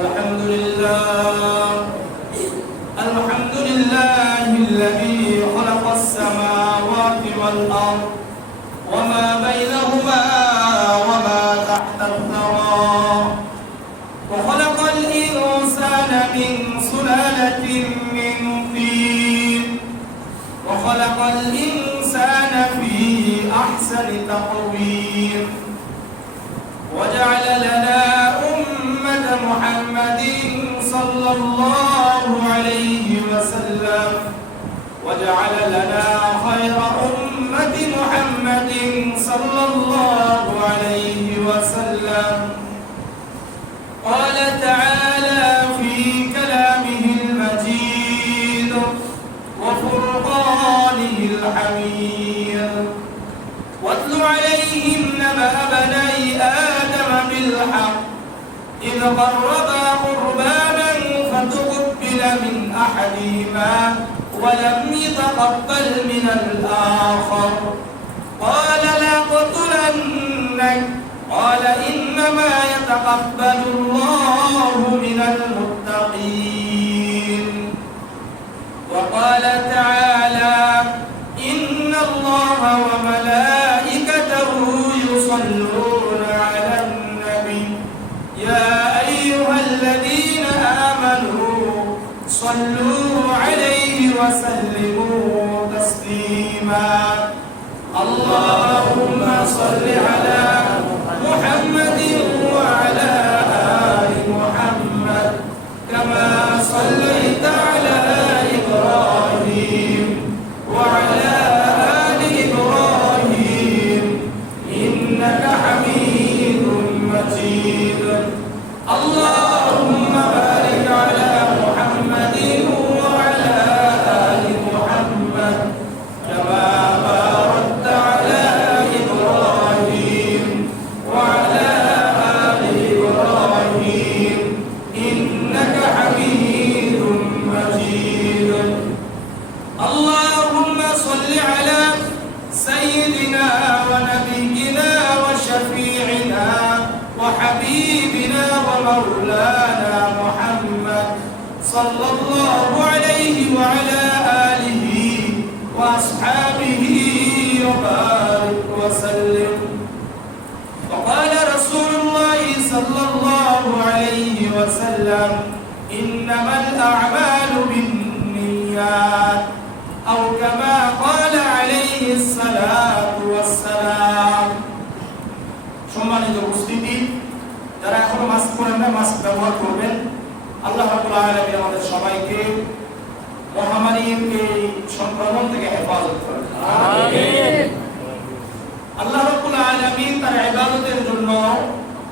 الحمد لله الحمد لله الذي خلق السماوات والأرض وما بينهما وما تحت الثرى وخلق الإنسان من سلالة من طين وخلق الإنسان في أحسن تقويم وجعل لنا أمة محمد صلى الله عليه وسلم وجعل لنا خير أمة محمد صلى الله عليه وسلم قال تعالى في كلامه المجيد وفرقانه الحميد واتل عليهم نبأ بني آدم بالحق إذ قربا قربانا فتقبل من أحدهما ولم يتقبل من الآخر قال لأقتلنك قال إنما يتقبل الله من المتقين وقال تعالى إن الله وملائكته يصلون على النبي يا أيها الذين آمنوا صلوا عليه وسلموا تسليما اللهم صل على محمد وعلى آل محمد كما صليت على إبراهيم وعلى آل إبراهيم إنك حميد مجيد اللهم بارك على محمد وعلى آل محمد كما باركت على إبراهيم وعلى آل إبراهيم إنك حميد مجيد اللهم صل على سيدنا ونبينا وشفيعنا وحبيبنا ومولانا محمد صلى الله عليه وعلى آله وأصحابه وبارك وسلم وقال رسول الله صلى الله عليه وسلم إنما الأعمال بالنيات أو كما قال عليه الصلاة والسلام সম্মানিত উপস্থিতি যারা এখনো মাস্ক পরেন না মাস্ক ব্যবহার করবেন আল্লাহ রাব্বুল আলামিন আমাদের সবাইকে মহামারীর এই সংক্রমণ থেকে হেফাজত করেন আমিন আল্লাহ রাব্বুল আলামিন তার ইবাদতের জন্য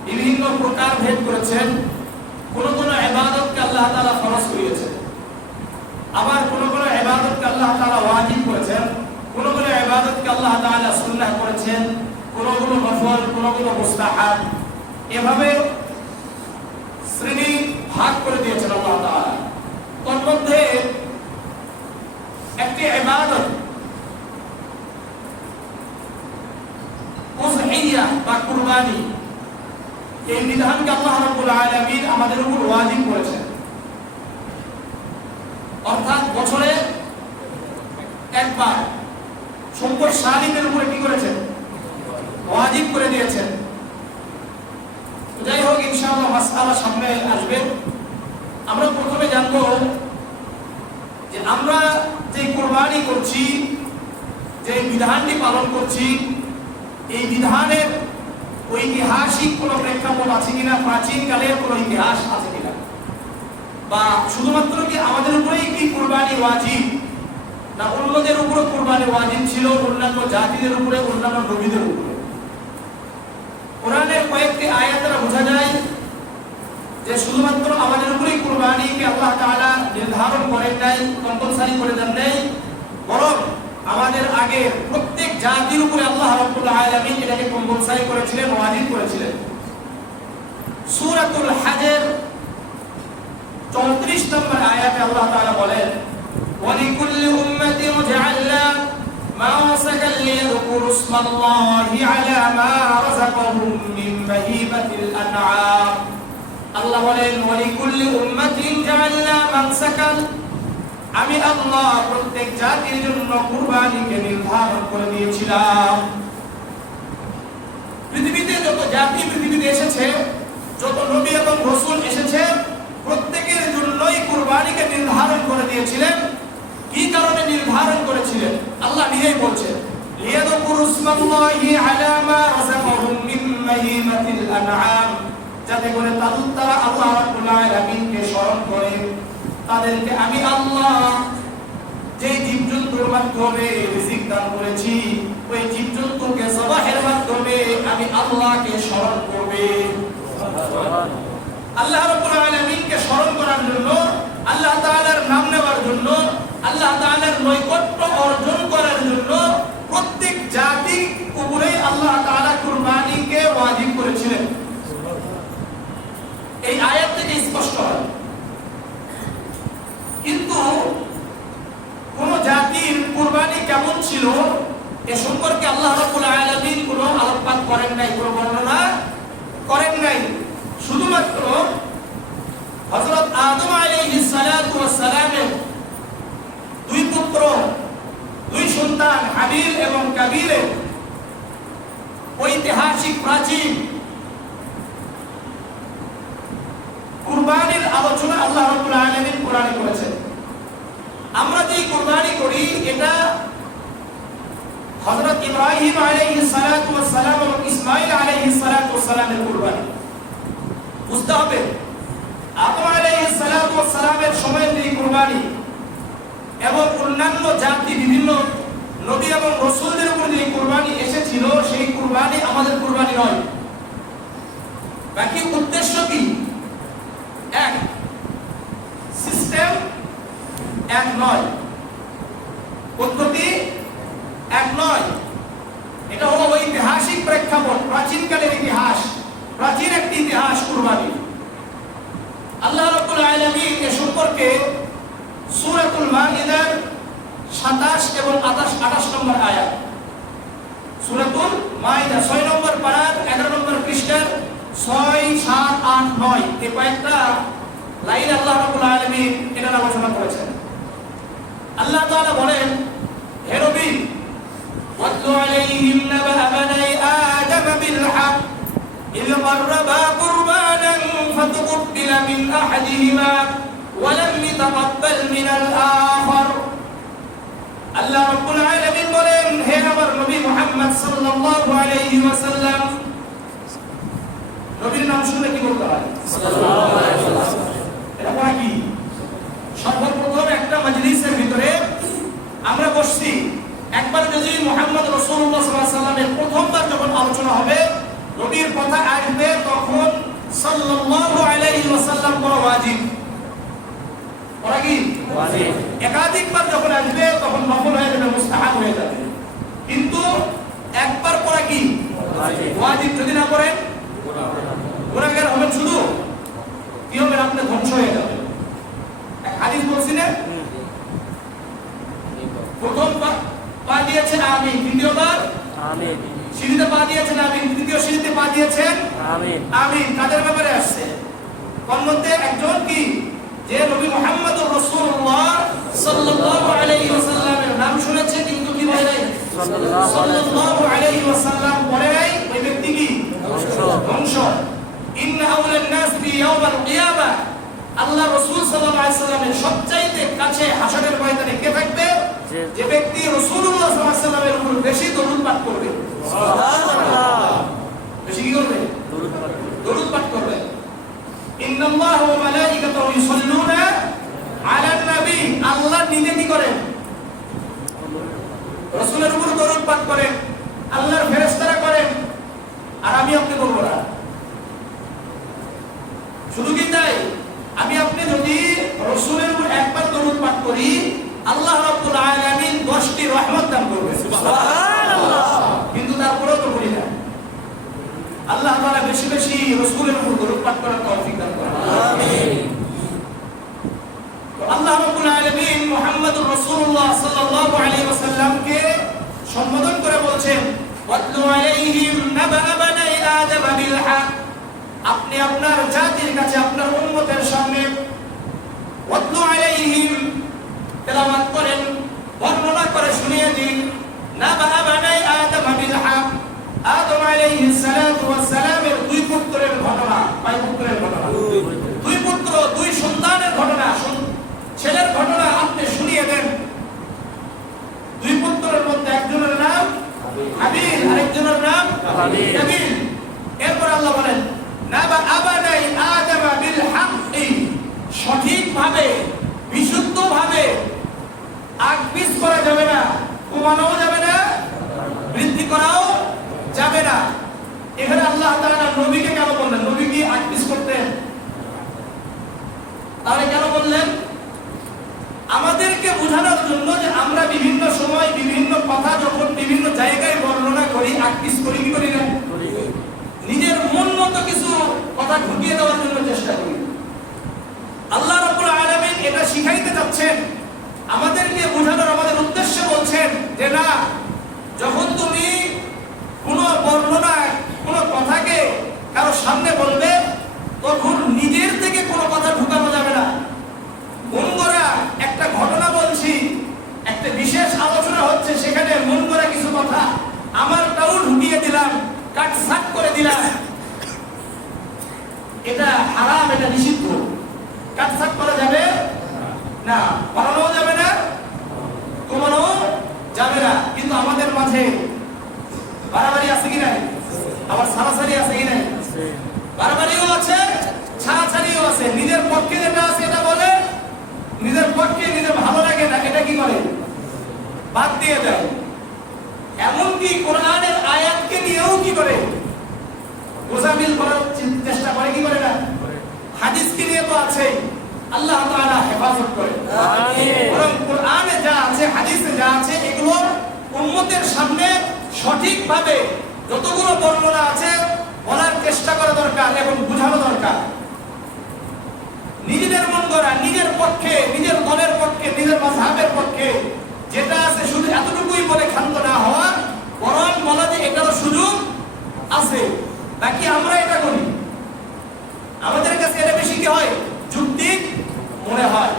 বিভিন্ন প্রকার ভেদ করেছেন কোন কোন ইবাদতকে আল্লাহ তাআলা ফরজ করেছেন আবার কোন কোন ইবাদতকে আল্লাহ তাআলা ওয়াজিব করেছেন কোন কোন ইবাদতকে আল্লাহ তাআলা সুন্নাহ করেছেন কোনগুলো নফল কোনগুলো মুস্তাহাব এভাবে শ্রেণী ভাগ করে দিয়েছেন আল্লাহ তাআলা তার মধ্যে একটি ইবাদত উযহিয়া বা কুরবানি এই বিধানকে আল্লাহ রাব্বুল আলামিন আমাদের উপর ওয়াজিব করেছেন অর্থাৎ বছরে একবার সম্পদ শালীদের উপরে কি করেছেন ওয়াজিব করে দিয়েছেন যাই হোক ইনশাআল্লাহ মাসআলা সামনে আসবে আমরা প্রথমে জানব যে আমরা যে কুরবানি করছি যে বিধানটি পালন করছি এই বিধানের ঐতিহাসিক কোনো প্রেক্ষাপট আছে কিনা প্রাচীন কালের কোনো ইতিহাস আছে কিনা বা শুধুমাত্র কি আমাদের উপরেই কি কুরবানি ওয়াজিব না অন্যদের উপরে কুরবানি ওয়াজিব ছিল অন্যান্য জাতিদের উপরে অন্যান্য নবীদের উপরে কোরআনের কয়েকটি আয়াত দ্বারা বোঝা যায় যে শুধুমাত্র আমাদের উপরেই কুরবানিকে আল্লাহ তাআলা নির্ধারণ করেন নাই কম্পালসারি করে দেন নাই বরং আমাদের আগে প্রত্যেক জাতির উপরে আল্লাহ রাব্বুল আলামিন এটাকে কম্পালসারি করেছিলেন ওয়াজিব করেছিলেন সূরাতুল হজের 34 নম্বর আয়াতে আল্লাহ তাআলা বলেন ওয়ালিকুল্লি উম্মাতিন জাআলনা মাওসাকাল লিয়াযকুরু ইসমাল্লাহি আলা মা রাযাকাহুম মিন বাহিমাতিল আনআম আল্লাহ বলেন ওয়ালিকুল্লি উম্মাতিন জাআলনা মানসাকান, আমি আল্লাহ প্রত্যেক জাতির জন্য কুরবানিকে নির্ধারণ করে দিয়েছিলাম। পৃথিবীতে যত জাতি পৃথিবীতে এসেছে, যত নবী এবং রাসূল এসেছে, প্রত্যেকের জন্যই কুরবানিকে নির্ধারণ করে দিয়েছিলেন। কি কারণে নির্ধারণ করেছিলেন? আল্লাহ নিজেই বলছেন লিয়াযকুরু ইসমাল্লাহি আলা মা রাযাকাহুম মিন বাহিমাতিল আনআম, যাতে করে তারা আল্লাহ রাব্বুল আলামিনকে স্মরণ করে। তাদেরকে আমি আল্লাহ যে জীবজন্তুর মাধ্যমে রিজিক দান করেছি, ওই জীবজন্তুকে জবাহের মাধ্যমে আমি আল্লাহকে স্মরণ করবে। আল্লাহ রাব্বুল আলামিনকে স্মরণ করার জন্য, আল্লাহ তাআলার নাম নেওয়ার জন্য, আল্লাহ তাআলার নৈকট্য অর্জন করার জন্য প্রত্যেক জাতির উপরে আল্লাহ তাআলা কুরবানিকে ওয়াজিব করেছিলেন। এই আয়াত থেকে স্পষ্ট হয়। কিন্তু কোন জাতির কুরবানি কেমন ছিল এ সম্পর্কে আল্লাহ রাব্বুল আলামিন কোনো আলোকপাত করেন নাই, কোনো বর্ণনা করেন নাই। শুধুমাত্র হযরত আদম আলাইহিস সালাতু ওয়াস সালামের দুই পুত্র, দুই সন্তান হাবিল এবং কাবিলের ঐতিহাসিক প্রাচীন কুরবানির আলোচনা আল্লাহ রাব্বুল আলামিন কোরআনে করেছেন। আমরা যে কুরবানি করি এটা হযরত ইব্রাহিম আলাইহিস সালাতু ওয়াস সালাম এবং ইসমাঈল আলাইহিস সালাতু ওয়াস সালামের কুরবানি। বুঝতে হবে আদম আলাইহিস সালাতু ওয়াস সালামের সময়ের যে কুরবানি এবং অন্যান্য জাতি বিভিন্ন নবী এবং রাসূলদের উপর যে কুরবানি এসেছিল, সেই কুরবানি আমাদের কুরবানি নয়। বাকি উদ্দেশ্য কি? এক, সিস্টেম এক নয়, পদ্ধতি এক নয়। এটা হলো ঐতিহাসিক প্রেক্ষাপট, প্রাচীনকালের ইতিহাস, প্রাচীন একটি ইতিহাস কুরবানি। আল্লাহ রাব্বুল আলামিন এ সম্পর্কে সূরাতুল মাইদার 27 এবং 28 নম্বর আয়াত, সূরাতুল মাইদা 6 নম্বর পারার 11 নম্বর পৃষ্ঠার 6, 7, 8, 9 এই কয়েকটা লাইন আল্লাহ রাব্বুল আলামিন এটার আলোচনা করেছেন। আল্লাহ তাআলা বলেন, হে নবী, ওয়াতলু আলাইহিম নাবা বানাই আদম বিল হক ইয قربا قربانا فتقبل من احدهما ولم يتقبل من الاخر। আল্লাহ রাব্বুল আলামিন বলেন, হে আমার নবী মুহাম্মদ সাল্লাল্লাহু আলাইহি ওয়াসাল্লাম, নবীর নাম শুনলে কি বলতে হয়? সাল্লাল্লাহু আলাইহি ওয়াসাল্লাম। এটা মানে কি? সর্বপ্রথম একটা মজলিসের ভিতরে আমরা বসছি, একবার যদি মুহাম্মদ রাসূলুল্লাহ সাল্লাল্লাহু আলাইহি ওয়াসাল্লামের প্রথমবার যখন আলোচনা হবে, নবীর কথা আসবে, তখন সাল্লাল্লাহু আলাইহি ওয়াসাল্লাম বলা ওয়াজিব। ওরা কি ওয়াজিব? একাধিকবার যখন আসবে তখন নফল হয়ে যাবে, মুস্তাহাব হয়ে যাবে। কিন্তু একবার পড়া কি ওয়াজিব। যদি না পড়েন গুনাহগার হবেন, শুধু কি হবে? আপনি ধ্বংস হয়ে যাবেন। এক হাদিস বলছি না, প্রথম পা দিয়েছেন আমিন, দ্বিতীয়বার আমিন, সিঁড়িতে পা দিয়েছেন আমিন, তৃতীয় সিঁড়িতে পা দিয়েছেন আমিন। আমিন কাদের ব্যাপারে আসছে? কোন মধ্যে? একজন কি যে নবী মুহাম্মদুর রাসূলুল্লাহ সাল্লাল্লাহু আলাইহি ওয়াসাল্লামের নাম শুনেছে কিন্তু কি বলে নাই? সাল্লাল্লাহু আলাইহি ওয়াসাল্লাম বলে নাই, ওই ব্যক্তি কি ধ্বংস। ইন্না আউলান নাস ফি ইয়াউমিল কিয়ামা, আল্লাহ রাসূল সাল্লাল্লাহু আলাইহি ওয়াসাল্লামের সবচাইতে কাছে হাসরের ময়দানে কে থাকবে? যে ব্যক্তি রাসূলুল্লাহ সাল্লাল্লাহু আলাইহি ওয়াসাল্লামের উপর বেশি দরুদ পাঠ করবে। সুবহানাল্লাহ। বেশি কি করবে? দরুদ পাঠ করবে। ইন্নাল্লাহা ওয়া মালাইকাতাহু ইউসাল্লুনা আলান নবী, আল্লাহ নিজে কি করেন? রাসূলের উপর দরুদ পাঠ করেন, আল্লাহর ফেরেশতারা করেন, আর আমি আপনি করব না। শুধু কি তাই? আমি আপনি যদি রাসূলের উপর একবার দরুদ পাঠ করি, আল্লাহ রাব্বুল আলামিন 10টি রহমত দান করবেন। সুবহানাল্লাহ। কিন্তু তারপরেও তো করি না। আল্লাহ তাআলা বেশি বেশি রাসূলের উপর দরুদ পাঠ করার তৌফিক দান করুন। আমিন। তো আল্লাহ রাব্বুল আলামিন মুহাম্মদুর রাসূলুল্লাহ সাল্লাল্লাহু আলাইহি ওয়াসাল্লামকে সম্বোধন করে বলছেন, ওয়াতলু আলাইহিম নাবা বানাই আদম বিল হক, আপনি আপনার জাতির কাছে, আপনার নাবা বানাই আদম বিল হক, আদম আলাইহিস সালাতু ওয়াস সালামের দুই পুত্রের ঘটনা, কয় পুত্রের ঘটনা? দুই পুত্র, দুই সন্তানের ঘটনা, ছেলের ঘটনা আপনি শুনিয়ে দেন। দুই পুত্রের মধ্যে একজনের নাম হাবিল, আরেকজনের নাম কাবিল। এরপর আল্লাহ বলেন নাবা আবানাই আদম বিল হক, সঠিকভাবে বিশুদ্ধভাবে আকবিস করা যাবে না, কমানোও যাবে না, বৃদ্ধি করাও যাবে না। এখানে আল্লাহ তাআলা নবীকে কেন বললেন? নবী কি আকবিস করতেন? তাহলে কেন বললেন? আমাদেরকে বোঝানোর জন্য যে আমরা বিভিন্ন সময় বিভিন্ন কথা যখন বিভিন্ন জায়গায় বর্ণনা করি, আকবিস করি কি করি না? নিজের মন মতো কিছু কথা ঢুকিয়ে দেওয়ার জন্য চেষ্টা করি। আল্লাহ রাব্বুল আলামিন এটা শিখাইতে যাচ্ছেন, আমাদেরকে বোঝানোর, আমাদের উদ্দেশ্যে বলছেন যে না, যখন তুমি কোনো বর্ণনা, কোনো কথাকে কারো সামনে বলবে, তখন নিজের থেকে কোনো কথা ঢুকানো যাবে না। মন গড়া একটা ঘটনা বলছি, একটা বিশেষ আলোচনা হচ্ছে, সেখানে মন গড়া কিছু কথা আমারটাও ঢুকিয়ে দিলাম, কাটছাট করে দিলাম, এটা হারাম, এটা নিষিদ্ধ। কাটছাট করা যাবে না, বাড়ানো যাবে না, কমানো যাবে না। কিন্তু আমাদের মাঝে বাড়াবাড়ি আছে কি নাই? আবার ছাড়াছাড়ি আছে কি নাই? বাড়াবাড়িও আছে, ছাড়াছাড়িও আছে। নিজের পক্ষে যেটা আছে এটা বলে, নিজের পক্ষে নিজের ভালো লাগে না এটা কি করে? বাদ দিয়ে দেয়। এমনকি কোরআনের আয়াতকে নিয়েও কি করে? গোজামিল করার চেষ্টা করে কি করে না? হাদিসকে নিয়ে তো আছে, আল্লাহ তাআলা হেফাজত করে। বরং কোরআনে যা আছে, হাদিসে যা আছে, এগুলো উম্মতের সামনে সঠিকভাবে যতগুলো বর্ণনা আছে বলার চেষ্টা করা দরকার এবং বোঝানো দরকার। নিজেদের মন গড়া, নিজের পক্ষে, নিজের দলের পক্ষে, নিজের মাযহাবের পক্ষে যেটা আছে শুধু এতটুকুই বলে ক্ষান্ত না হওয়া, বরং বলা যে এটারও সুযোগ আছে, নাকি আমরা এটা করি, আমাদের কাছে এটা বেশি কি হয়? যুক্তিক মনে হয়।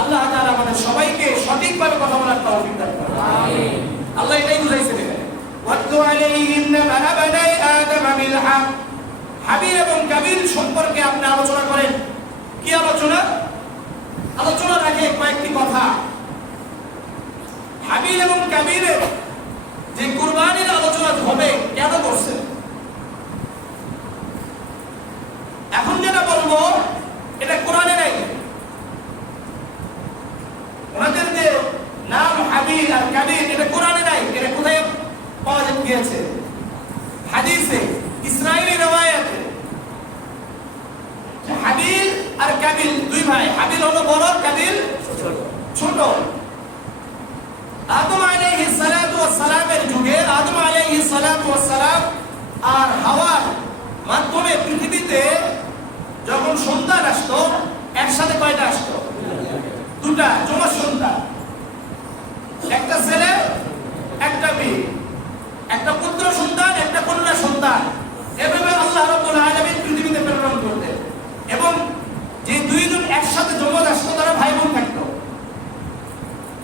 আল্লাহ তাআলা আমাদের সবাইকে সঠিকভাবে কথা বলার তৌফিক দান করুন। আমিন। আল্লাহ এটাই বুঝাইছেন এখানে, ওয়াতলু আলাইহিম নাবা বানাই আদম বিল হক। হাবিল এবং কাবিল সম্পর্কে আপনি আলোচনা করেন। কি আলোচনা? আলোচনা রাখে কয়েকটি কথা। হাবিল এবং কাবিলের যে কুরবানির আলোচনা হবে, কেন করছে? এখন যেটা বলবো এটা কোরআনে নাই। ওনাদের যে নাম হাবিল আর কাবিল, এটা কোরআনে নাই। এটা কোথায় পাওয়া গিয়েছে? হাদিসে, ইসরাইলি রওয়ায়াতে। হাবিল আর কাবিল দুই ভাই, হাবিল হলো বড়, কাবিল ছোট। আদম আলাইহিস সালাতু ওয়াস সালামের যুগে আদম আলাইহিস সালাতু ওয়াস সালাম আর হাওয়ার মাধ্যমে পৃথিবীতে যখন সন্তান আসতো, একসাথে কয়টা আসতো? দুটা, যমজ সন্তান, একটা ছেলে একটা মেয়ে, একটা পুত্র সন্তান একটা কন্যা সন্তান। এভাবে আল্লাহ রাব্বুল আলামিন পৃথিবীতে প্রেরণ করতেন। এবং যে দুইজন একসাথে যমজ আসতো তারা ভাই বোন থাকতো।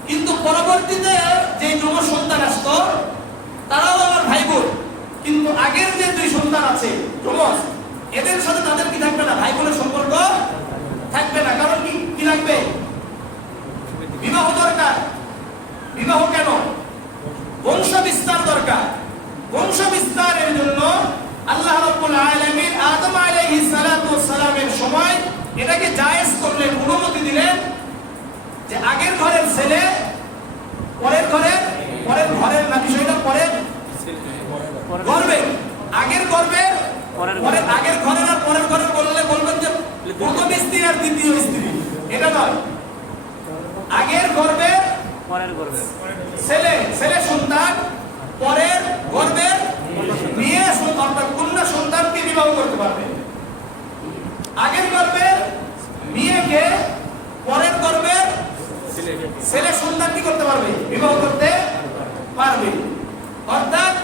কিন্তু পরবর্তীতে যে যমজ সন্তান আসতো তারাও আমার ভাই বোন, কিন্তু আগের যে দুই সন্তান আছে যমজ, এদের সাথে তাদের কি থাকবে না? ভাই বোনের সম্পর্ক থাকবে না। কারণ কি লাগবে? বিবাহ দরকার। বিবাহ কেন? বংশ বিস্তার দরকার। বংশ বিস্তারের জন্য আল্লাহ রাব্বুল আলামিন আদম আলাইহিস সালাতু ওয়াস সালামের সময় এটাকে জায়েজ করলেন, অনুমতি দিলেন যে আগের ঘরের ছেলে পরের ঘরের না, বিষয়টা পরের গর্বে, আগের গর্বে পরের, আগের ঘরের আর পরের ঘরের বললে বলবেন যে প্রথম স্ত্রী আর দ্বিতীয় স্ত্রী, এটা নয়। আগের গর্বে পরের গর্বে ছেলে সন্তান, পরের গর্বের মেয়ে অর্থাৎ কন্যা সন্তানকে বিবাহ করতে পারবে। আগের গর্বের মেয়েকে পরের গর্বের ছেলে সন্তান কি করতে পারবে? বিবাহ করতে পারবে। অর্থাৎ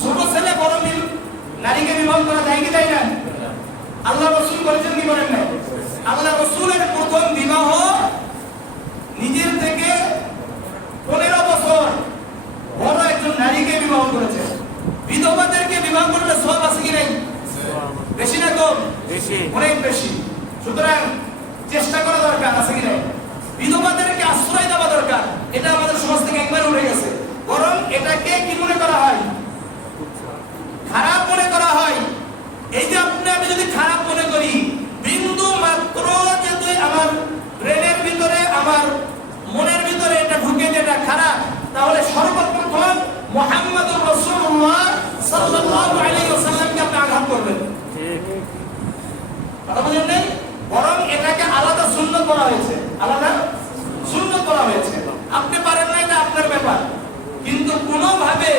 ছোট ছেলে বড় নারীকে বিবাহ করা যায় কি যায় না? আল্লাহ রাসূল বলেছেন কি বলেন না? আল্লাহ রাসূলের প্রথম বিবাহ নিজের থেকে 15 বছর বড় একজন নারীকে বিবাহ করেছেন। বিধবাদেরকে বিবাহ করলে সওয়াব আছে কি নাই? বেশি না কম? বেশি, অনেক বেশি। সুতরাং চেষ্টা করা দরকার, আছে কি নাই? বিধবাদেরকে আশ্রয় দেওয়া দরকার। এটা আমাদের সমাজ থেকে একবারে উঠে গেছে। বরং এটাকে কি মনে করা হয়? খারাপ মনে করা হয়। এই যে আমি যদি খারাপ মনে করি, বিন্দু মাত্র যদি আমার ব্রেনের ভিতরে, আমার মনের ভিতরে এটা ঢুকে যেটা খারাপ, তাহলে সর্বপ্রথম মুহাম্মদুর রাসূলুল্লাহ সাল্লাল্লাহু আলাইহি ওয়াসাল্লামকে আপনি আঘাত করবেন। কথা বুঝেন নাই? বরং এটাকে আলাদা সুন্নাত করা হয়েছে, আলাদা সুন্নাত করা হয়েছে। আপনি পারেন না, এটা আপনার ব্যাপার, কিন্তু কোনোভাবে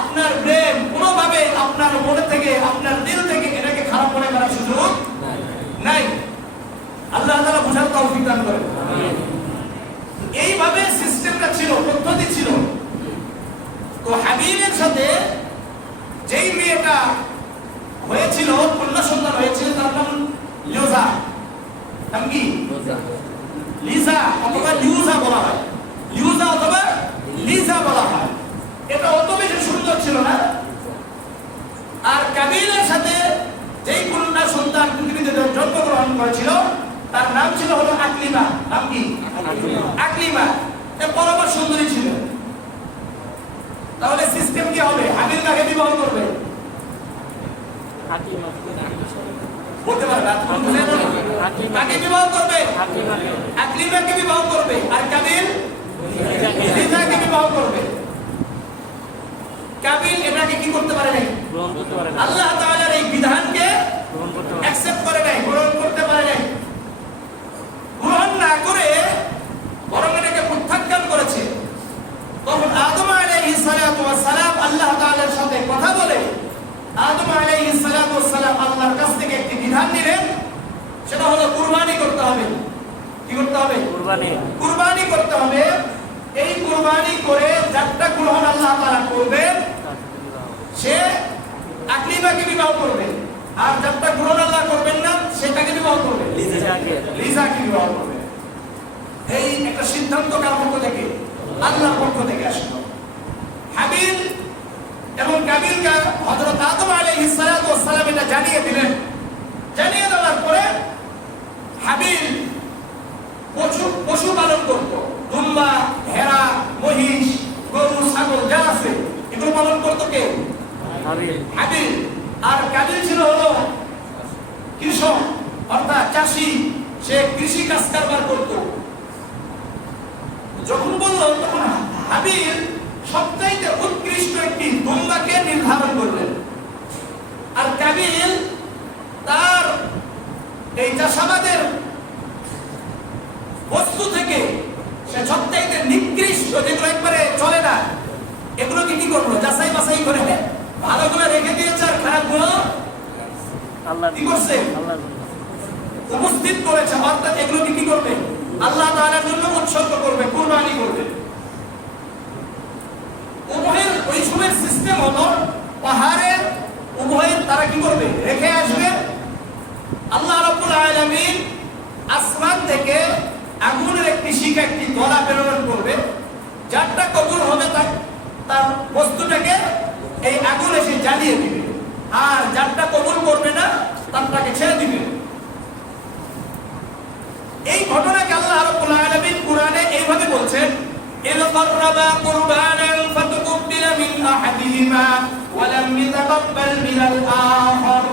আপনার ব্রেন, কোনোভাবে আপনার মনে থেকে, আপনার দিল থেকে এটাকে খারাপ মনে করার সুযোগ নাই। আল্লাহ তাআলা বুঝার তৌফিক দান করেন। এইভাবে সিস্টেমটা ছিল, পদ্ধতি ছিল। তো হাবিলের সাথে যেই মেয়েটা হয়েছিল, কন্যা সন্তান হয়েছিল, তার নাম লিজা। নাম কি? লিজা অথবা লিউজা বলা হয়। লিউজা অথবা লিজা বলা হয়। এটা অত বেশি সুন্দর ছিল না। আর কাবিলের সাথে যেই কন্যা সন্তান পৃথিবীতে জন্মগ্রহণ করেছিল, তার নাম ছিল হলো আকলিমা। নাম কি? আকলিমা। এ বরাবর সুন্দরী ছিল। তাহলে সিস্টেম কি হবে? হাবিল কাকে বিবাহ করবে? বলতে পারবে? কাকে বিবাহ করবে? আকলিমাকে বিবাহ করবে। আর কাবিল লিজাকে বিবাহ করবে। কাবিল এটাকে কি করতে পারে নাই? আল্লাহ তাআলার এই বিধানকে অ্যাকসেপ্ট করে নাই, গ্রহণ করতে পারে নাই। গ্রহণ না করে বরং এটাকে প্রত্যাখ্যান করেছে। তখন আদম আলাইহিস সালাতু ওয়াস সালাম আল্লাহ তাআলার সাথে কথা বলে আদম আলাইহিস সালাতু ওয়াস সালাম আল্লাহর কাছ থেকে একটি বিধান নিলেন, সেটা হলো কুরবানি করতে হবে। কি করতে হবে? কুরবানি করতে হবে। এই কুরবানি করে যারটা গ্রহণ আল্লাহ তাআলা করবেন, সে আকলিমাকে বিবাহ করবে। আর যারটা গ্রহণ আল্লাহ করবেন না, সেটাকে বিবাহ করবে, লিজাকে বিবাহ করবে। এই একটা সিদ্ধান্ত কার পক্ষ থেকে? আল্লাহর পক্ষ থেকে আসলো। হাবিল এবং কাবিলকে হযরত আদম আলাইহিস সালাতু ওয়াস সালাম এটা জানিয়ে দিলেন। জানিয়ে দেওয়ার পরে হাবিল পশু পালন করত। দুম্বা, ভেড়া, মহিষ, গরু, ছাগল যা আছে এগুলো পালন করত কে? হাবিল। আর কাবিল ছিল হলো কৃষক, অর্থাৎ চাষি। সে কৃষি কাজ কারবার করত। যখন বলল, তখন হাবিল সবচাইতে উৎকৃষ্ট একটি দুম্বাকে নির্ধারণ করলেন। আর কাবিল তার এই চাষাবাদের বস্তু থেকে সে সবচাইতে নিকৃষ্ট, যেগুলো একবারে চলে না, এগুলোকে কি করলো? যাচাই বাছাই করে ভালোগুলো রেখে দিয়েছে, আর খারাপগুলো কি করছে? উপস্থিত করেছে। অর্থাৎ এগুলোকে কি করবে? আল্লাহ তাআলার জন্য উৎসর্গ করবে, কুরবানি করবে। উভয়ের ওই সময়ের সিস্টেম হলো, পাহাড়ের উভয়ের তারা কি করবে? রেখে আসবে। আল্লাহ রাব্বুল আলামিন আসমান থেকে আগুনের একটি শিখা, একটি গোলা প্রেরণ করবে। যারটা কবুল হবে তার বস্তুটাকে এই আগুন এসে জ্বালিয়ে দিবে, আর যারটা কবুল করবে না তারটাকে ছেড়ে দিবে। এই ঘটনাকে আল্লাহ রাব্বুল আলামিন কুরআনে এইভাবে বলছেন, ইয কাররাবা কুরবানান ফাতুকবিলা মিন আহাদিহিমা ওয়া লাম ইয়াতাকাব্বাল মিনাল আখার।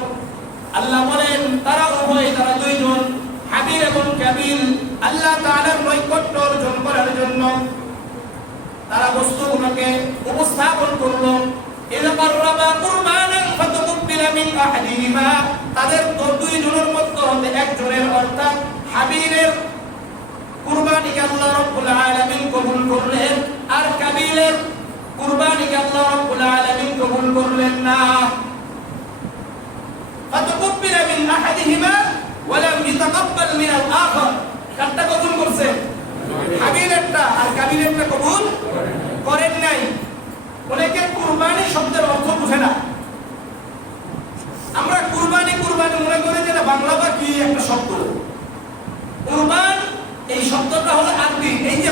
আল্লাহ বলেন, তারা উভয়, তারা দুইজন, হাবিল এবং কাবিল, আল্লাহ তাআলার নৈকট্য অর্জন করার জন্য তারা বস্তুগুলোকে উপস্থাপন করলো। ইয কাররাবা কুরবানান ফাতুকবিলা মিন আহাদিহিমা, তাদের দুইজনের মধ্যে হতে একজনের, অর্থাৎ হাবিলের কুরবানিকে আল্লাহ রাব্বুল আলামিন কবুল করলেন, আর কাবিলের কুরবানিকে আল্লাহ রাব্বুল আলামিন কবুল করলেন না। ফাতুকবিলা মিন আহাদিহিমা ওয়া লাম ইয়াতাকাব্বাল মিনাল আখার। কারটা কবুল করছে? হাবিলেরটা। আর কাবিলেরটা কবুল করেন নাই। অনেকে কুরবানি শব্দের অর্থ বুঝে না। আমরা কুরবানি কুরবানি মনে করি যে বাংলা বা কি একটা শব্দ। কুরবান এই শব্দটা হলো আরবি। এই যে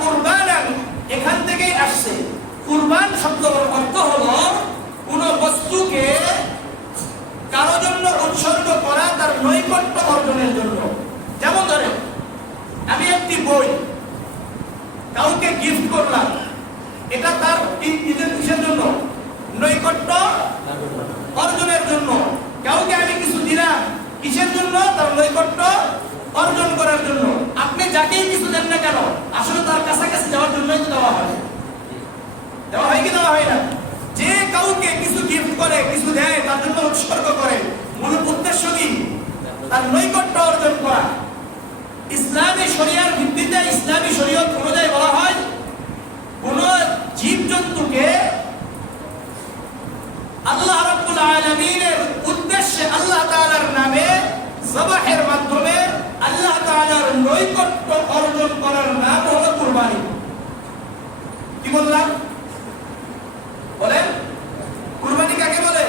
কুরবানান, এখান থেকেই আসছে। কুরবান শব্দের অর্থ হলো কোন বস্তুকে কারো জন্য উৎসর্গ করা, তার নৈকট্য অর্জনের জন্য। যেমন ধরেন আমি একটি বই কাউকে গিফট করলাম, এটা তার কিসের জন্য? নৈকট্য অর্জনের জন্য। কাউকে আমি কিছু দিলাম, কিসের জন্য? তার নৈকট্য অর্জন করার জন্য। আপনি যাকেই কিছু দেন না কেন, আসলে তার কাছাকাছি যাওয়ার জন্যই তো দেওয়া হয়। দেওয়া হয় কি দেওয়া হয় না? যে কাউকে কিছু গিফট করে, কিছু দেয়, তার জন্য উৎসর্গ করে, মূল উদ্দেশ্য কি? তার নৈকট্য অর্জন করা। ইসলামী শরিয়ার ভিত্তিতে, ইসলামী শরীয়ত অনুযায়ী বলা হয় কোন জীবজন্তুকে আল্লাহ রাব্বুল আলামিনের উদ্দেশ্যে, আল্লাহ তাআলার নামে যবাহের মাধ্যমে আল্লাহ তাআলার নৈকট্য অর্জন করার নাম হলো কুরবানি। কি বললাম? বলেন, কুরবানি কাকে বলে?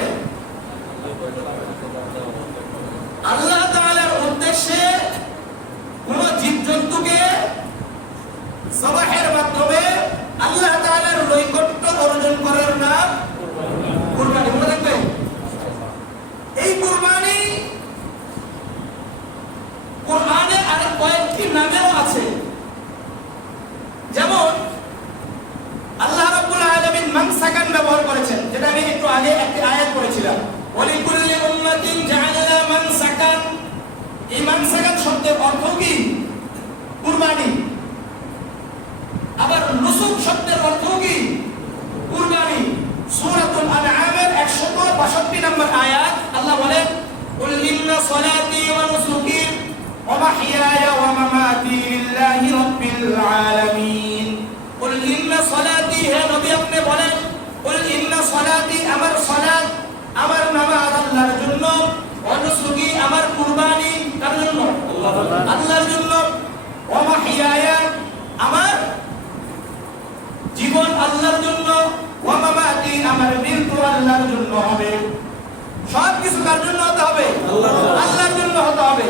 আল্লাহ তাআলার উদ্দেশ্যে কোন জীবজন্তুকে যবাহের মাধ্যমে আল্লাহ তাআলার নৈকট্য অর্জন করার নাম কুরবানি। মনে রাখবেন, এই কুরবানি কোরআনে আর কয়েকটি নামেও আছে। যেমন আল্লাহ রাব্বুল আলামিন মানসাকান ব্যবহার করেছেন, যেটা আমি একটু আগে একটি আয়াত পড়েছিলাম, ওয়ালিকুল্লি উম্মাতিন জাআলনা মানসাকান। এই মানসাকান শব্দের অর্থ কি? কুরবানি। আবার নুসুক শব্দের অর্থ কি? কুরবানি। সূরাতুল আনআমের 162 নম্বর আয়াত আল্লাহ বলেন, কুল ইন্না সলাতি ওয়া নুসুকি ওয়া মাহইয়ায়া ওয়া মামাতি লিল্লাহি রাব্বিল আলামিন। কুল ইন্না সলাতি, হে নবী আপনি বলেন, কুল ইন্না সলাতি, আমার সালাত, আমার নামাজ আল্লাহর জন্য, ওয়া নুসুকি, আমার কুরবানি কার জন্য? আল্লাহর জন্য, ওয়া মাহইয়ায়া, আমার জীবন আল্লাহর জন্য, ওয়া মামাতি, আমার মৃত্যু আল্লাহর জন্য হবে। সব কিছু কার জন্য হতে হবে? আল্লাহর জন্য হতে হবে।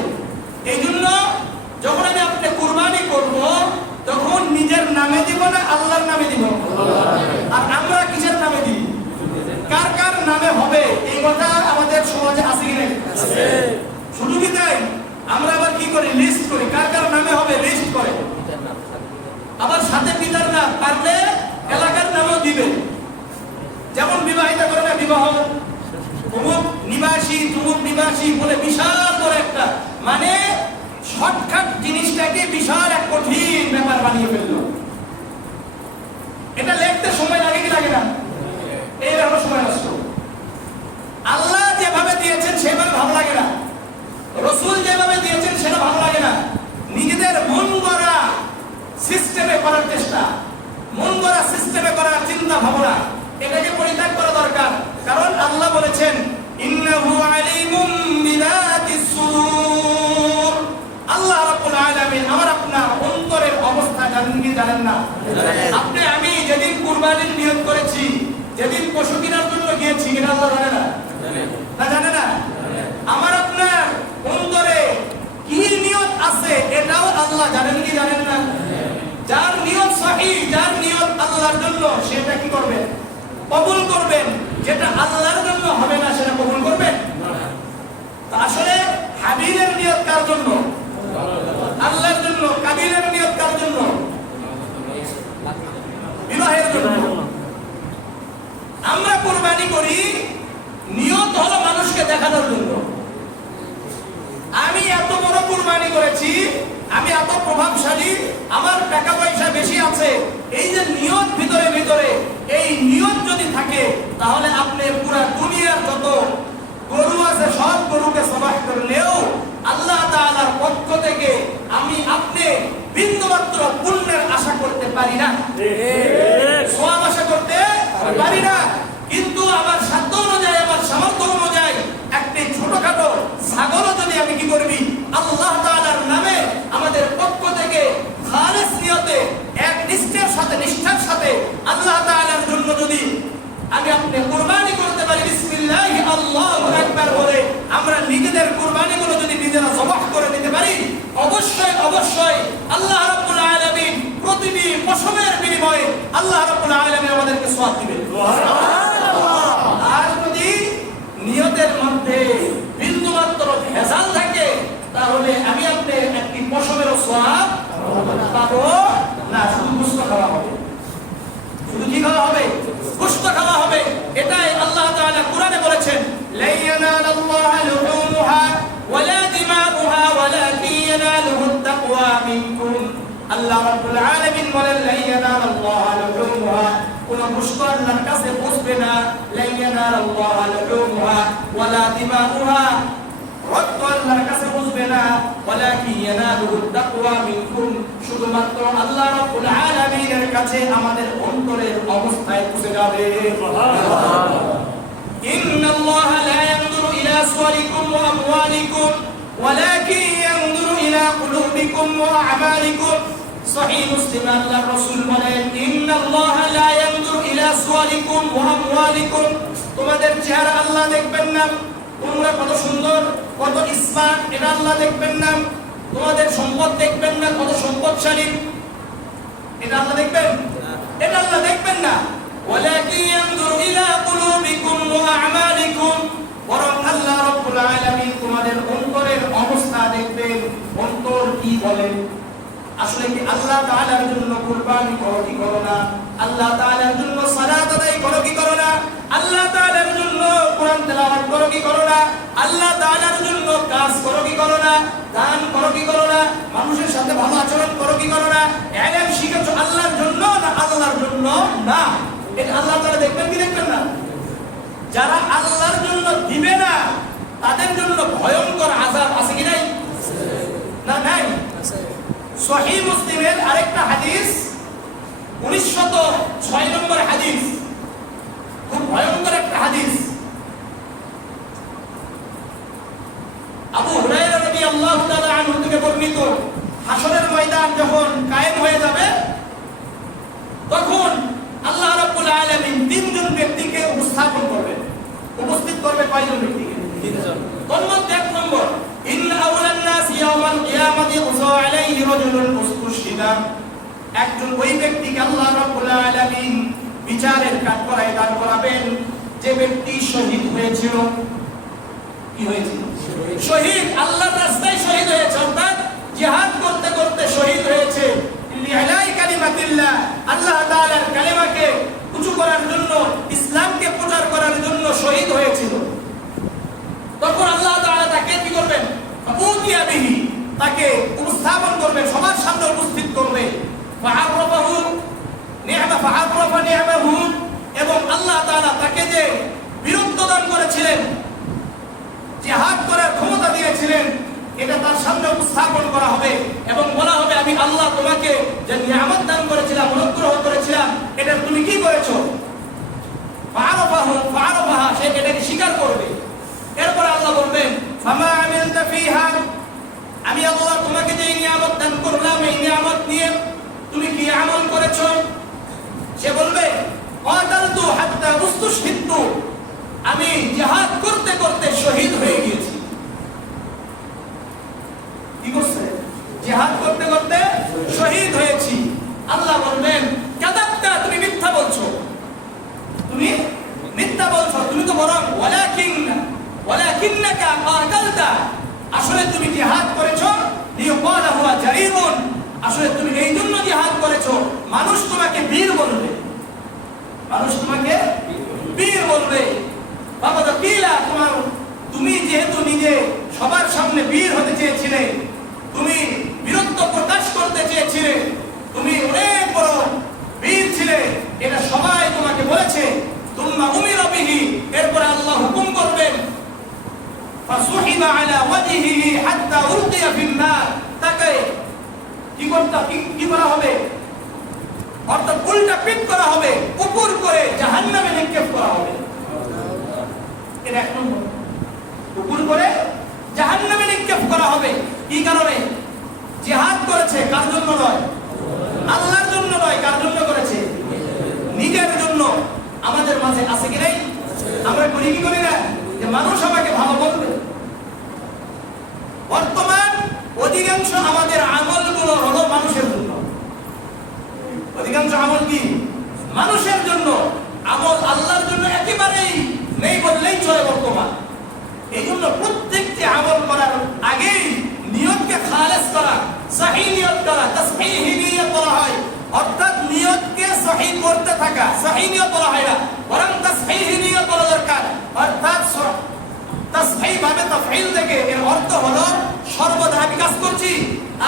এই জন্য যখন আমি আপনি কুরবানি করব, তখন নিজের নামে দিব না আল্লাহর নামে দিব? আর আমরা কিসের নামে দিই? কার কার নামে হবে এই কথা আমাদের সমাজে আছে কি না? আছে। শুধু কি তাই, আমরা আবার কি করি? লিস্ট করি, কার কার নামে হবে লিস্ট করে। আবার সাথে পিতার নাম, পারলে এলাকার নামও দিবে। যেমন বিবাহিত করে না, বিবাহ অমুক নিবাসী, তুমুক নিবাসী বলে বিশাল করে একটা, মানে শর্টকাট জিনিসটাকে বিশাল এক কঠিন ব্যাপার বানিয়ে ফেললো। এটা লিখতে সময় লাগে কি লাগে না? এই ব্যাপারে সময় নষ্ট। আল্লাহ যেভাবে দিয়েছেন সেভাবে ভালো লাগে না, রাসূল যেভাবে দিয়েছেন সেটা ভালো লাগে না। নিজেদের মন গড়া সিস্টেমে করার চেষ্টা, মন গড়া সিস্টেমে করার চিন্তা ভাবনা, এটাকে পরিত্যাগ করা দরকার। কারণ আল্লাহ বলেছেন, ইন্নাহু আলিমুম বিযাতিস সুদূর। আল্লাহ রাব্বুল আলামিন আমার আপনার অন্তরের অবস্থা জানেন কি জানেন না? আপনি আমি যেদিন কুরবানির নিয়ত করেছি, যেদিন পশু কেনার জন্য গিয়েছি, এটা আল্লাহ জানে না? না জানে না? আমার আপনার অন্তরে কি নিয়ত আছে এটাও আল্লাহ জানেন কি জানেন না? যার নিয়ত সহিহ, যার নিয়ত আল্লাহর জন্য, সেটা কি করবেন? কবুল করবেন। যেটা আল্লাহর জন্য হবে না সেটা কবুল করবেন না। আসলে হাবিলের নিয়ত কার জন্য? আল্লাহর জন্য। কাবিলের নিয়ত কার জন্য? বিবাহের জন্য। আমরা কুরবানি করি, নিয়ত হলো মানুষকে দেখানোর জন্য। আমি এত বড় কুরবানি করেছি, আমি এত প্রভাবশালী, আমার টাকা পয়সা বেশি আছে, এই যে নিয়ত ভিতরে ভিতরে, এই নিয়ত যদি থাকে, তাহলে আপনি পুরো দুনিয়ার যত গরু আছে সব গরুকে জবাহ করলেও আল্লাহ তাআলার পক্ষ থেকে আমি আপনি বিন্দুমাত্র পুণ্যের আশা করতে পারি না, সওয়াব আশা করতে পারি না। কিন্তু আমার সাধ্য অনুযায়ী, আমার সামর্থ্য অনুযায়ী একটি ছোটখাটো ছাগলও যদি আমি কি করবি আল্লাহ তাআলার নামে আমাদের পক্ষ থেকে খালেস নিয়তে এক নিষ্ঠার সাথে আল্লাহ তাআলার জন্য যদি আমি আপনি কুরবানি করতে পারি, বিসমিল্লাহি আল্লাহু আকবার বলে আমরা নিজেদের কুরবানিগুলো যদি নিজেরা জবাহ করে নিতে পারি, অবশ্যই অবশ্যই আল্লাহ রাব্বুল আলামিন প্রতিটি পশমের বিনিময়ে সওয়াব দিবেন। আর যদি নিয়তের মধ্যে বিন্দুমাত্র ভেজাল থাকে তাহলে আমি আপনি একটি পশমেরও সওয়াব পাবো না, শুধু গোশত খাওয়া হবে। শুধু কি খাওয়া হবে? গোশত খাওয়া হবে। এটাই আল্লাহ তাআলা কোরআনে বলেছেন, লা ইয়ানালাল্লাহু লুহুমুহা ওয়ালা দিমাউহা ওয়ালাকিন ইয়ানালুহুত তাকওয়া মিনকুম। আল্লাহ রাব্বুল আলামিন বলেন, লা ইয়ানালাল্লাহু লুহুমুহা, কোন গোশত আল্লাহর কাছে পৌঁছবে না। লা ইয়ানালাল্লাহু লুহুমুহা ওয়ালা দিমাউহা, রক্ত আল্লাহর কাছে পৌঁছবে না। ওয়ালাকিন ইয়ানালুহুত তাকওয়া মিনকুম, শুধুমাত্র আল্লাহ রাব্বুল আলামিনের কাছে আমাদের অন্তরের অবস্থায় পৌঁছে যাবে। ইন্নাল্লাহা লা ইয়ানজুরু ইলা সুওয়ারিকুম ওয়া আমওয়ালিকুম ওয়ালাকিন ইয়ানজুরু ইলা কুলুবিকুম ওয়া আমালিকুম। সহিহ মুসলিম আল্লাহর রাসূল বলেন, ইন্নাল্লাহা লা ইয়ানজুরু ইলা সুওয়ারিকুম ওয়া আমওয়ালিকুম, তোমাদের চেহারা আল্লাহ দেখবেন না, তোমরা কত সুন্দর কত স্মার্ট এটা আল্লাহ দেখবেন না। তোমাদের সম্পদ দেখবেন না, কত সম্পদশালী এটা আল্লাহ দেখবেন, এটা আল্লাহ দেখবেন না। ওয়ালাকিন ইয়ানজুরু ইলা কুলুবিকুম ওয়া আমালিকুম, বরং আল্লাহ রাব্বুল আলামিন তোমাদের অন্তরের অবস্থা দেখবেন, অন্তর কি বলে। আসলে কি আল্লাহ তাআলার জন্য কুরবানি করো কি করো না? আল্লাহ তাআলার জন্য সালাত আদায় করো কি করো না? আল্লাহ তাআলার জন্য কোরআন তেলাওয়াত করো কি করো না? আল্লাহ তাআলার জন্য কাজ করো কি করো না? দান করো কি করো না? মানুষের সাথে ভালো আচরণ করো কি করো না? ইলম শিখেছো আল্লাহর জন্য না আল্লাহর জন্য না? এটা আল্লাহ তাআলা দেখবেন কি দেখবেন না? যারা আল্লাহর জন্য দিবে না তাদের জন্য ভয়ঙ্কর আযাব আছে কি নাই? না নাই। সহিহ মুসলিমের আরেকটা হাদিস 1906 নম্বর হাদিস, খুব ভয়ঙ্কর একটা হাদিস। আবু হুরায়রা রাদিয়াল্লাহু তাআলা আনহু থেকে বর্ণিত, হাসরের ময়দান যখন কায়েম হয়ে যাবে তখন আল্লাহ রাব্বুল আলামিন তিনজন ব্যক্তিকে উপস্থাপন করবেন। উপস্থিত করবে কয়জন ব্যক্তিকে? তিনজন। তার মধ্যে এক নম্বর, ইন্না আওলান নাস ইয়াওমাল কিয়ামাতি উযা আলাইহি রাজুলুন মুস্তাশহিদা, একজন ওই ব্যক্তিকে আল্লাহ রাব্বুল আলামিন বিচারের কাঠগড়ায় দাঁড় করাবেন যে ব্যক্তি শহীদ হয়েছিল। কি হয়েছিল? শহীদ, আল্লাহর রাস্তায় শহীদ হয়েছে, অর্থাৎ জিহাদ করতে করতে শহীদ হয়েছে। লিআলাই কালিমাতিল্লাহ, আল্লাহ তাআলার কালিমাকে উঁচু করার জন্য, ইসলামকে প্রচার করার জন্য শহীদ হয়েছিল। তখন আল্লাহ তাআলা তাকে কি করবেন? উতিয়া বিহি, তাকে উপস্থাপন করবেন, সবার সামনে উপস্থিত করবে। ফাআরফাহু নি'মা ফাআরফা নি'মাহু, এবং আল্লাহ তাআলা তাকে যে বীরত্ব দান করেছিলেন, জিহাদ করার ক্ষমতা দিয়েছিলেন, এটা তার সামনে উপস্থাপন করা হবে এবং বলা হবে, আমি আল্লাহ তোমাকে যে নিয়ামত দান করেছিলাম, অনুগ্রহ করেছিলাম, এটা তুমি কি করেছো? ফাআরফাহা, সে এটাকে স্বীকার করবে। এরপর আল্লাহ বলবেন, ফামা আমিলতা ফিহা, আমি আল্লাহ তোমাকে যে নিয়ামত দান করলাম এই নিয়ামত নিয়ে তুমি কি আমল করেছো? সে বলবে, কাতালতু হাত্তা উস্তুশহিদতু, আমি জিহাদ করতে করতে শহীদ হয়ে গিয়েছি। কি করছে? জিহাদ করতে করতে শহীদ হয়েছি। আল্লাহ বলবেন, কাযাবতা, তুমি মিথ্যা বলছো, তুমি মিথ্যা বলছো, তুমি তো বরং ওয়ালাকিন্নাকা কাতালতা, আসলে তুমি জিহাদ করেছো, লিয়াকালা হুয়া জারিমুন, আসলে তুমি এই জন্য জিহাদ করেছো মানুষ তোমাকে বীর বলবে, মানুষ তোমাকে বীর বলবে। বাবা তো কিলা, তুমি যেহেতু নিজে সবার সামনে বীর হতে চেয়েছিলে, তুমি বীরত্ব প্রকাশ করতে চেয়েছিলে, তুমি অনেক বড় বীর ছিলে, এটা সবাই তোমাকে বলেছে। তুম্মা উমিরা বিহি, এরপর আল্লাহ হুকুম করবেন, ফাসুহিবা আলা ওয়াজহিহি হাত্তা উলকিয়া ফিন নার, তাকে কি করা হবে? অর্থাৎ উল্টা পিট করা হবে, উপর করে জাহান্নামে নিক্ষেপ করা হবে। এটা এক নম্বর, উপর করে জাহান্নামে নিক্ষেপ করা হবে। কি কারণে? জিহাদ করেছে, কার জন্য নয়? আল্লাহর জন্য নয়। কার জন্য করেছে? নিজের জন্য। আমাদের মাঝে আছে কি নাই? আমরা করি কি করি না যে মানুষ আমাকে ভালো বলবে? বর্তমান অধিকাংশ আমাদের আমলগুলো হলো মানুষের জন্য। অধিকাংশ আমল কি? মানুষের জন্য। আমল আল্লাহর জন্য একেবারেই নেই বললেই চলে বর্তমান। এই জন্য প্রত্যেকটি আমল করার আগেই নিয়তকে খালেস করা, সহিহ নিয়ত করা, তাসহিহ নিয়ত বলা হয়, অর্থাৎ নিয়তকে সহিহ করতে থাকা, সহিহ নিয়ত বলা হয় না, বরং তাসহিহ নিয়ত বলা দরকার। অর্থাৎ তাসহিহ ভাবে তাফঈল থেকে এর অর্থ হলো সর্বদা আমি কাজ করছি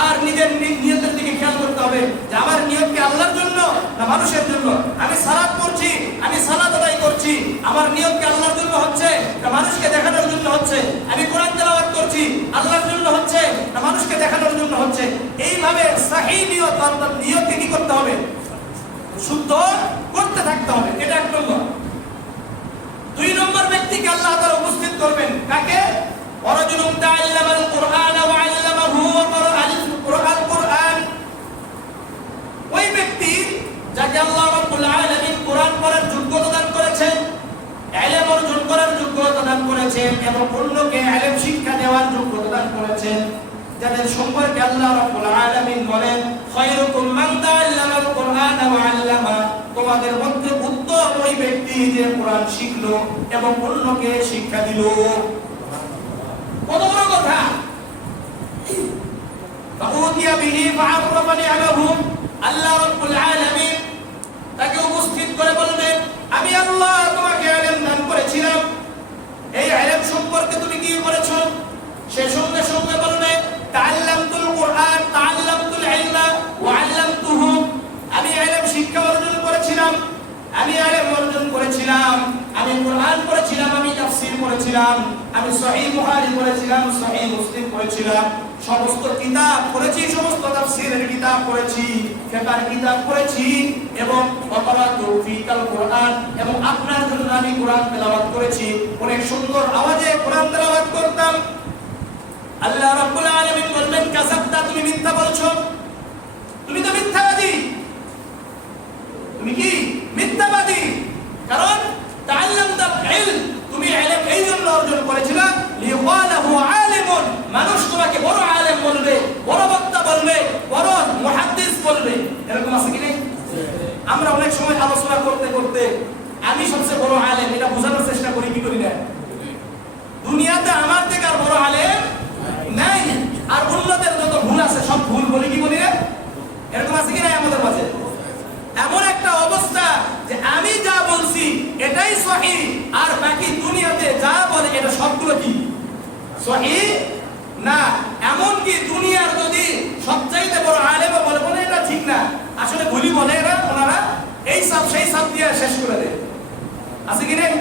আর নিজের নিয়তের দিকে খেয়াল করতে হবে যে আমার নিয়ত কি আল্লাহর জন্য না মানুষের জন্য। আমি সালাত পড়ছি, আমি সালাত আদায় করছি, আমার নিয়ত কি আল্লাহর জন্য হচ্ছে না মানুষকে দেখানোর জন্য হচ্ছে। আমি কোরআন তেলাওয়াত করছি, আল্লাহর জন্য হচ্ছে না মানুষকে দেখানোর জন্য হচ্ছে। এইভাবে সহিহ নিয়ত, অর্থাৎ নিয়তকে কি করতে হবে, শুদ্ধ করতে থাকতে হবে। এটা এক নম্বর। দুই নম্বর ব্যক্তিকে আল্লাহ তাআলা উপস্থিত করবেন কাকে? ওয়ারাজুলুন তাআল্লামাল কুরআনা ওয়া আল্লামাহু ওয়া ক্বারাআল কুরআন। ওই ব্যক্তি যাকে আল্লাহ রাব্বুল আলামিন কোরআন পড়ার যোগ্যতা দান করেছেন, ইলম অর্জন করার যোগ্যতা দান করেছেন এবং অন্যকে ইলম শিক্ষা দেওয়ার যোগ্যতা দান করেছেন, যাদের সম্পর্কে আল্লাহ রাব্বুল আলামিন বলেন খায়রুকুম মান তাআল্লামাল কুরআনা ওয়া আল্লামা। তোমাদের মধ্যে উত্তম ওই ব্যক্তি যে কোরআন শিখলো এবং অন্যকে শিক্ষা দিল। কত বড় কথা! ফাউতিয়া বিহি ফাআররাফা নি'মাহু। আল্লাহ রাব্বুল আলামিন তাকে উপস্থিত করে বলবেন আমি আল্লাহ তোমাকে ইলম দান করেছিলাম, এই ইলম সম্পর্কে তুমি কি করেছো? সে সঙ্গে সঙ্গে বলবে তাআল্লামতুল কুরআন তাআল্লামতুল ইলমা ওয়া আল্লামতুহু। আমি ইলম শিক্ষা অর্জন করেছিলাম, আমি ইলম অর্জন করেছিলাম, আমি কুরআন পড়েছিলাম, আমি তাফসীর পড়েছিলাম, আমি সহিহ বুখারী পড়েছিলাম, সহিহ মুসলিম পড়েছিলাম, সমস্ত কিতাব পড়েছি, সমস্ত তাফসীরের কিতাব পড়েছি, ফিকহের কিতাব পড়েছি এবং ওয়াকারাতু ফিকাল কুরআন, এবং আপনার জন্য আমি কোরআন তেলাওয়াত করেছি। অনেক সুন্দর আওয়াজে কোরআন তেলাওয়াত করতাম। আল্লাহ রাব্বুল আলামিন বলবেন কাযাবতা, তুমি মিথ্যা বলছো, তুমি তো মিথ্যাবাদী, তুমি কি মিথ্যাবাদী। কারণ তাআল্লামতা ইলম, তুমি ইলম এই জন্য অর্জন করেছিলে লিয়ালাহু আলিমুন, মানুষ তোমাকে বড় আলেম বলবে, বড় বক্তা বলবে, বড় মুহাদ্দিস বলবে। এরকম আছে কি নেই? আমরা অনেক সময় আলোচনা করতে করতে আমি সবচেয়ে বড় আলেম এটা বোঝানোর চেষ্টা করি, কি করি না? দুনিয়াতে আমার থেকে আর বড় আলেম নাই, আর অন্যদের যত ভুল আছে সব ভুল বলি, কি বলি না? এরকম আছে কি নাই আমাদের মাঝে? এমন একটা অবস্থা যে আমি যা বলছি এটাই সহিহ, আর বাকি দুনিয়াতে যা বলে এটা সবগুলো কি সহিহ না। এমন কি দুনিয়ার যদি সবচাইতে বড় আলেমও বলে বলে এটা ঠিক না, আসলে ভুলই বলে এরা, ওনারা এই সব সেই সব দিয়ে শেষ করে দেয়। আছে কি নেই?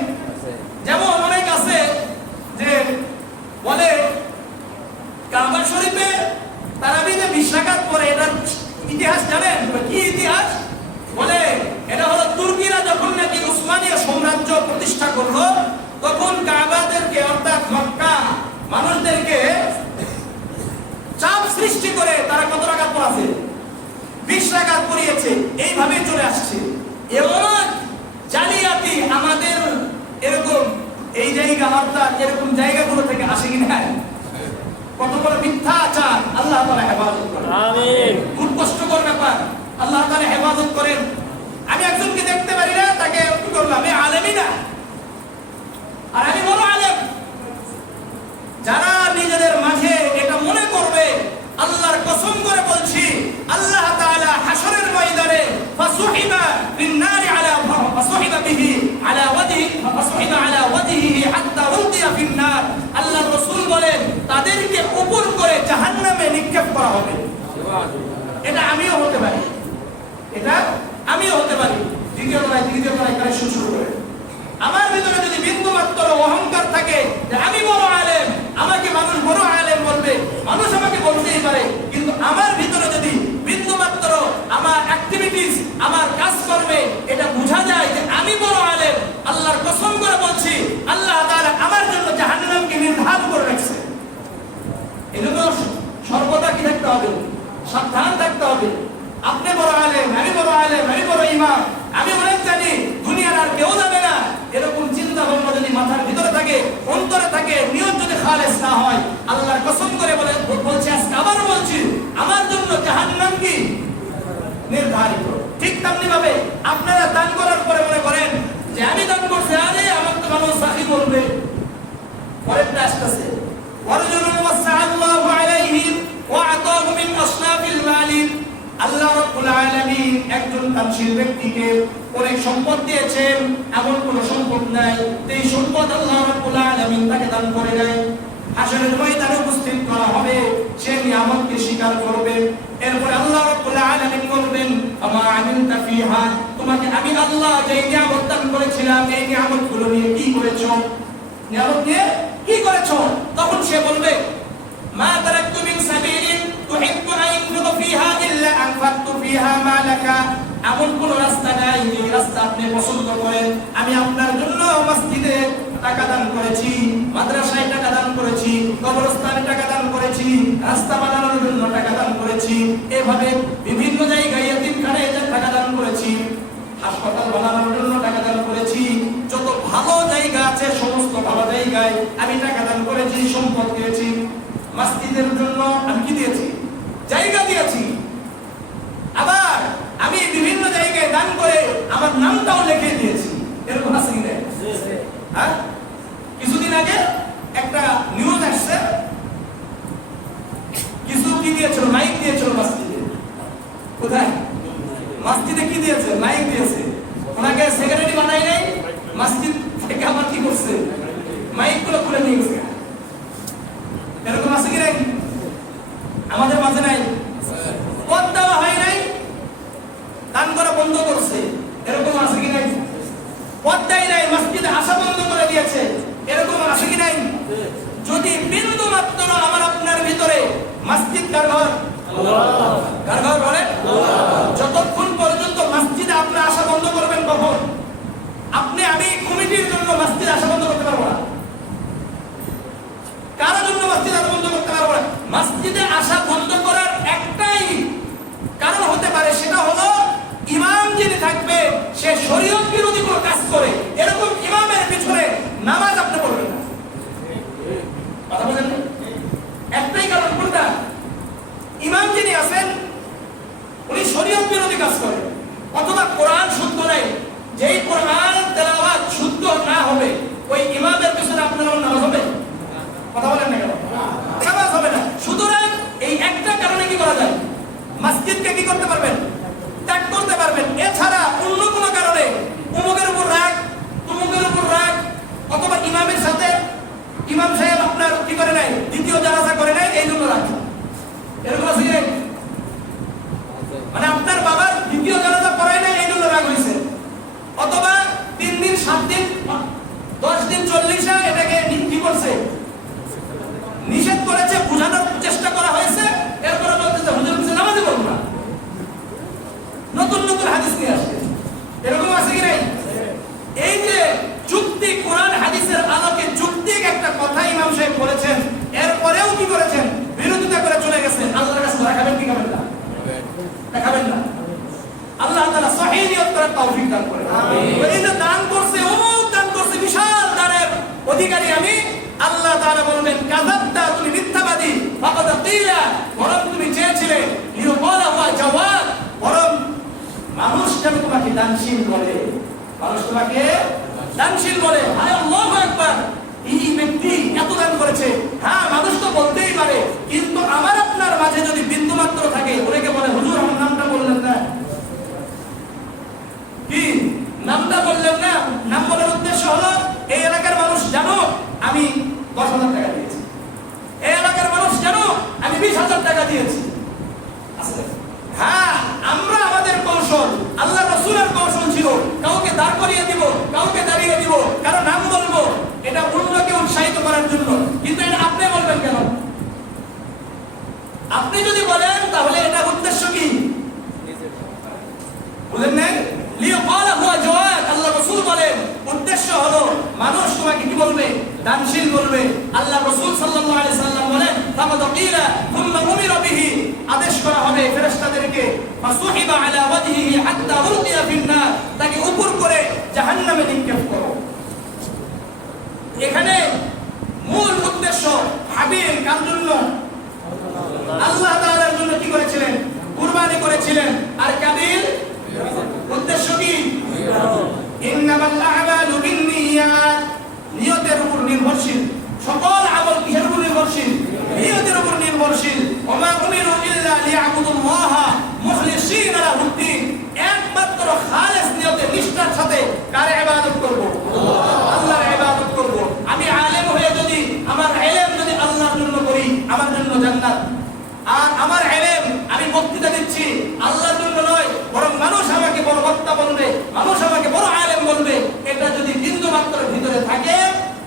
যেমন অনেক আছে যে বলে কাবা শরীফে তারাবিতে 20 রাকাত পড়ে, এটার ইতিহাস জানেন? কি ইতিহাস? বলে এটা হলো তুর্কিরা যখন নাকি উসমানীয় সাম্রাজ্য প্রতিষ্ঠা করলো তখন কাবাদেরকে অর্থাৎ মক্কা মানুষদেরকে চাপ সৃষ্টি করে তারা কত রাকাত পড়াছে? 20 রাকাত পড়িয়েছে। এইভাবে চলে আসছে। এমন জালিয়াতি আমাদের এরকম এই জায়গা অর্থাৎ এরকম জায়গাগুলো থেকে আসে কি না? কত বড় মিথ্যাচার! আল্লাহ তাআলা হেফাজত করেন। আমিন। খুব কষ্টকর ব্যাপার, আল্লাহ তাআলা হেফাজত করেন। আমি একজনকে দেখতে পারি না, তাকে কি করলাম? আমি আলেমই না, আর আমি বড় আলেম। যারা নিজেদের মাঝে এটা মনে করবে, আল্লাহর কসম করে বলছি, আল্লাহ তাআলা হাশরের ময়দানে ফাসুহিবা বিন-নারি আলা ফাসুহিবা বিহি আলা ওয়াজহি ফাসুহিবা আলা ওয়াজহিহি হাত্তা উলকিয়া ফিন-নার। আল্লাহর রাসূল বলেন তাদেরকে উপর করে জাহান্নামে নিক্ষেপ করা হবে। এটা আমিও হতে পারি, এটা আমিও হতে পারি। দ্বিতীয় তলায় কালেকশন শুরু করে আমার ভিতরে যদি বিন্দু মাত্র অহংকার থাকে যে আমি বড় আলেম, আমাকে মানুষ বড় আলেম বলবে, মানুষ আমাকে বলতেই পারে, কিন্তু আমার ভিতরে যদি বিন্দু মাত্র আমার অ্যাক্টিভিটিস, আমার কাজকর্মে এটা বোঝা যায় যে আমি বড় আলেম, আল্লাহর কসম করে বলছি আল্লাহ তাআলা আমার জন্য জাহান্নামকে নির্ধারণ করে রাখছে। এজন্য সর্বদা কি থাকতে হবে? সাবধান থাকতে হবে। আপনি বড় আলেম, আমি বড় আলেম, আমি বড় ইমাম, আমি অনেক জানি, দুনিয়ার আর কেউ জানে না, এরকম চিন্তা ভাবনা যদি মাথার ভিতরে থাকে, অন্তরে থাকে, নিয়ত যদি খালেস না হয়, আল্লাহর কসম করে বলছি, আজকে আবার বলছি, আমার জন্য জাহান্নাম কি নির্ধারিত। ঠিক তেমনি ভাবে আপনারা দান করার পরে মনে করেন বলবে? পরেরটা আসতেছে, ওয়ারজুলুন ওয়াসআল্লাহু আলাইহিম ওয়া আতাহু মিন আসনাফিল মালি। আল্লাহ রাব্বুল আলামিন একজন দানশীল ব্যক্তিকে অনেক সম্পদ দিয়েছেন, এমন কোন সম্পদ নাই এই সম্পদ আল্লাহ রাব্বুল আলামিন তাকে দান করে দেয়। হাসরের ময়দানে উপস্থিত করা হবে, সে নিয়ামতকে স্বীকার করবে। এরপরে আল্লাহ রাব্বুল আলামিন বলবেন, আমা আমিলতা ফিহা, তোমাকে আমি আল্লাহ যে নিয়ামত দান করেছিলাম এই নিয়ামতগুলো নিয়ে কি করেছো? নিয়ামত নিয়ে কি করেছো? তখন সে বলবে, মা তারাকতু মিন সাবিলিন তুহিব্বু আন ইউনফিকা ফিহা ইল্লা আনফাকতু ফিহা মালাকা। এমন কোন রাস্তা নাই যে রাস্তা আপনি পছন্দ করেন, আমি আপনার জন্য মসজিদে টাকা দান করেছি, মাদ্রাসায় টাকা দান করেছি, কবরস্থানে টাকা দান করেছি, রাস্তা বানানোর জন্য টাকা দান করেছি, এভাবে বিভিন্ন জায়গায় এতিমখানায় টাকা দান করেছি, হাসপাতাল বানানোর জন্য টাকা দান করেছি, যত ভালো জায়গা আছে সমস্ত ভালো জায়গায় আমি টাকা দান করেছি, সম্পদ দিয়েছি। মসজিদের জন্য আমি কি দিয়েছি? জায়গা দিয়েছি। আবার আমি বিভিন্ন জায়গায় দান করে আমার নামটাও লিখে দিয়েছি। এরকম আছে কি না? হ্যাঁ, কিছুদিন আগে একটা নিউজ আসছে, কিছু কি দিয়েছিল? মাইক দিয়েছিল মসজিদে। কোথায়? মসজিদে কি দিয়েছে? মাইক দিয়েছে। ওনাকে সেক্রেটারি বানাই নাই, মসজিদ থেকে আবার কি করছে? মাইক গুলো খুলে নিয়ে গেছে। এরকম আছে কি নাই? আমাদের মাঝে নাই। পদ দেওয়া হয় নাই, দান করা বন্ধ করছে। এরকম আছে কি নাই? পদ দেয় নাই, মসজিদে আসা বন্ধ করে দিয়েছে। এরকম আছে কি নাই? যদি বিন্দু মাত্র আমার আপনার ভিতরে মসজিদ কার ঘর? কার ঘর বলে? যতক্ষণ পর্যন্ত মসজিদে আপনি আসা বন্ধ করবেন, কখন? আপনি আমি কমিটির জন্য মসজিদে আসা বন্ধ করতে পারবো না। কার জন্য মসজিদে আসা বন্ধ করতে পারবো না? মসজিদে আসা বন্ধ করার একটাই কারণ হতে পারে, সেটা হলো ইমাম যিনি থাকবে সে শরীয়ত বিরোধী কোনো কাজ করে, এরকম ইমামের পিছনে নামাজ আপনি পড়বেন না। কথা বলেন, একটাই কারণ। কোনটা? ইমাম যিনি আছেন উনি শরীয়ত বিরোধী কাজ করে, অথবা কোরআন শুদ্ধ নাই। যেই কোরআন তেলাওয়াত শুদ্ধ না হবে ওই ইমামের পিছনে আপনার নামাজ হবে? কথা বলেন না কেন? নামাজ হবে না। সুতরাং এই একটা কারণে কি করা যায়? মসজিদকে কি করতে পারবেন? ত্যাগ করতে পারবেন। এছাড়া অন্য কোনো কারণে অমুকের উপর রাগ, তমুকের উপর রাগ, অথবা ইমামের সাথে ইমাম সাহেব আপনার কি করে নাই, দ্বিতীয় জানাজা করে নাই, এই জন্য রাগ। এরকম আছে কি? মানে আপনার বাবার দ্বিতীয় জানাজা করাই নাই, এই জন্য রাগ হয়েছে। অথবা 3 দিন 7 দিন 10 দিন 40 এটাকে কি করছে? নিষেধ করেছে, বোঝানোর চেষ্টা করা হয়েছে। এরপরে বলতেছে হুজুর কিছু নামাজই পড়বো না, নতুন নতুন হাদিস নিয়ে আসে। এরকম আছে কি নাই? এই যে যুক্তি, কোরআন হাদিসের আলোকে যুক্তিক একটা কথা ইমাম সাহেব বলেছেন, এরপরেও কি করেছেন? বিরোধিতা করে চলে গেছেন। আল্লাহর কাছে দেখাবেন কি খাবেন না? দেখাবেন না। আল্লাহ তাআলা সহিহ নিয়ত করার তৌফিক দান করেন। আমিন। এই যে দান করছে, অমুক দান করছে, বিশাল দানের অধিকারী আমি, আল্লাহ তাআলা বলবেন কাযাবতা, তুমি মিথ্যাবাদী। ফাকাদ কিলা, বরং তুমি চেয়েছিলে লিউকালা ওয়া জাওয়াদ, বরং মানুষ যেন তোমাকে দানশীল বলে, মানুষ তোমাকে দানশীল বলে। হায় আল্লাহু আকবার, এই ব্যক্তি এত দান করেছে। হ্যাঁ, মানুষ তো বলতেই পারে, কিন্তু আমার আপনার মাঝে যদি বিন্দু মাত্র থাকে, ওনাকে বলে হুজুর আমার নামটা বললেন না, কি নামটা বললেন না। নাম বলার উদ্দেশ্য হলো এই এলাকার মানুষ জানো আমি 10,000 টাকা দিয়েছি, এই এলাকার মানুষ জানো আমি 20,000 টাকা দিয়েছি। হ্যাঁ, আমরা আমাদের কৌশল, আল্লাহ রাসূলের কৌশল ছিল কাউকে দাঁড় করিয়ে দিব, কাউকে দাঁড়িয়ে দিব, কারো নাম বলবো, এটা অন্যকে উৎসাহিত করার জন্য। কিন্তু এটা আপনি বলবেন কেন? আপনি যদি বলেন তাহলে এটা উদ্দেশ্য কি? বুঝেন নাই? লিয়াকালা হুয়া জাওয়াদ, আল্লাহ রাসূল বলেন উদ্দেশ্য হলো মানুষ তোমাকে কি বলবে? দানশীল বলবে। আল্লাহ রাসূল সাল্লাল্লাহু আলাইহি সাল্লাম বলেন ফাকাদ কিলা থুম্মা উমিরা বিহি, আদেশ করা হবে ফেরেশতাদেরকে, ফাসুহিবা আলা ওয়াজহিহি হাত্তা উলকিয়া ফিন-নার, তাকে উপর করে জাহান্নামে নিক্ষেপ করো। এখানে মূল উদ্দেশ্য হাবিল কার জন্য? আল্লাহ তাআলার জন্য কি করেছিলেন? কুরবানি করেছিলেন। আর কাবিল উদ্দেশ্য কি? ইন্নামাল আ'মালু বিন্নিয়াত, নিয়তে জন্য জান্নাত। আর আমার ইলম, আমি বক্তৃতা দিচ্ছি আল্লাহর জন্য নয়, বরং মানুষ আমাকে বড় বক্তা বলবে, মানুষ আমাকে বড় আলেম বলবে, এটা যদি বিন্দু মাত্র ভিতরে থাকে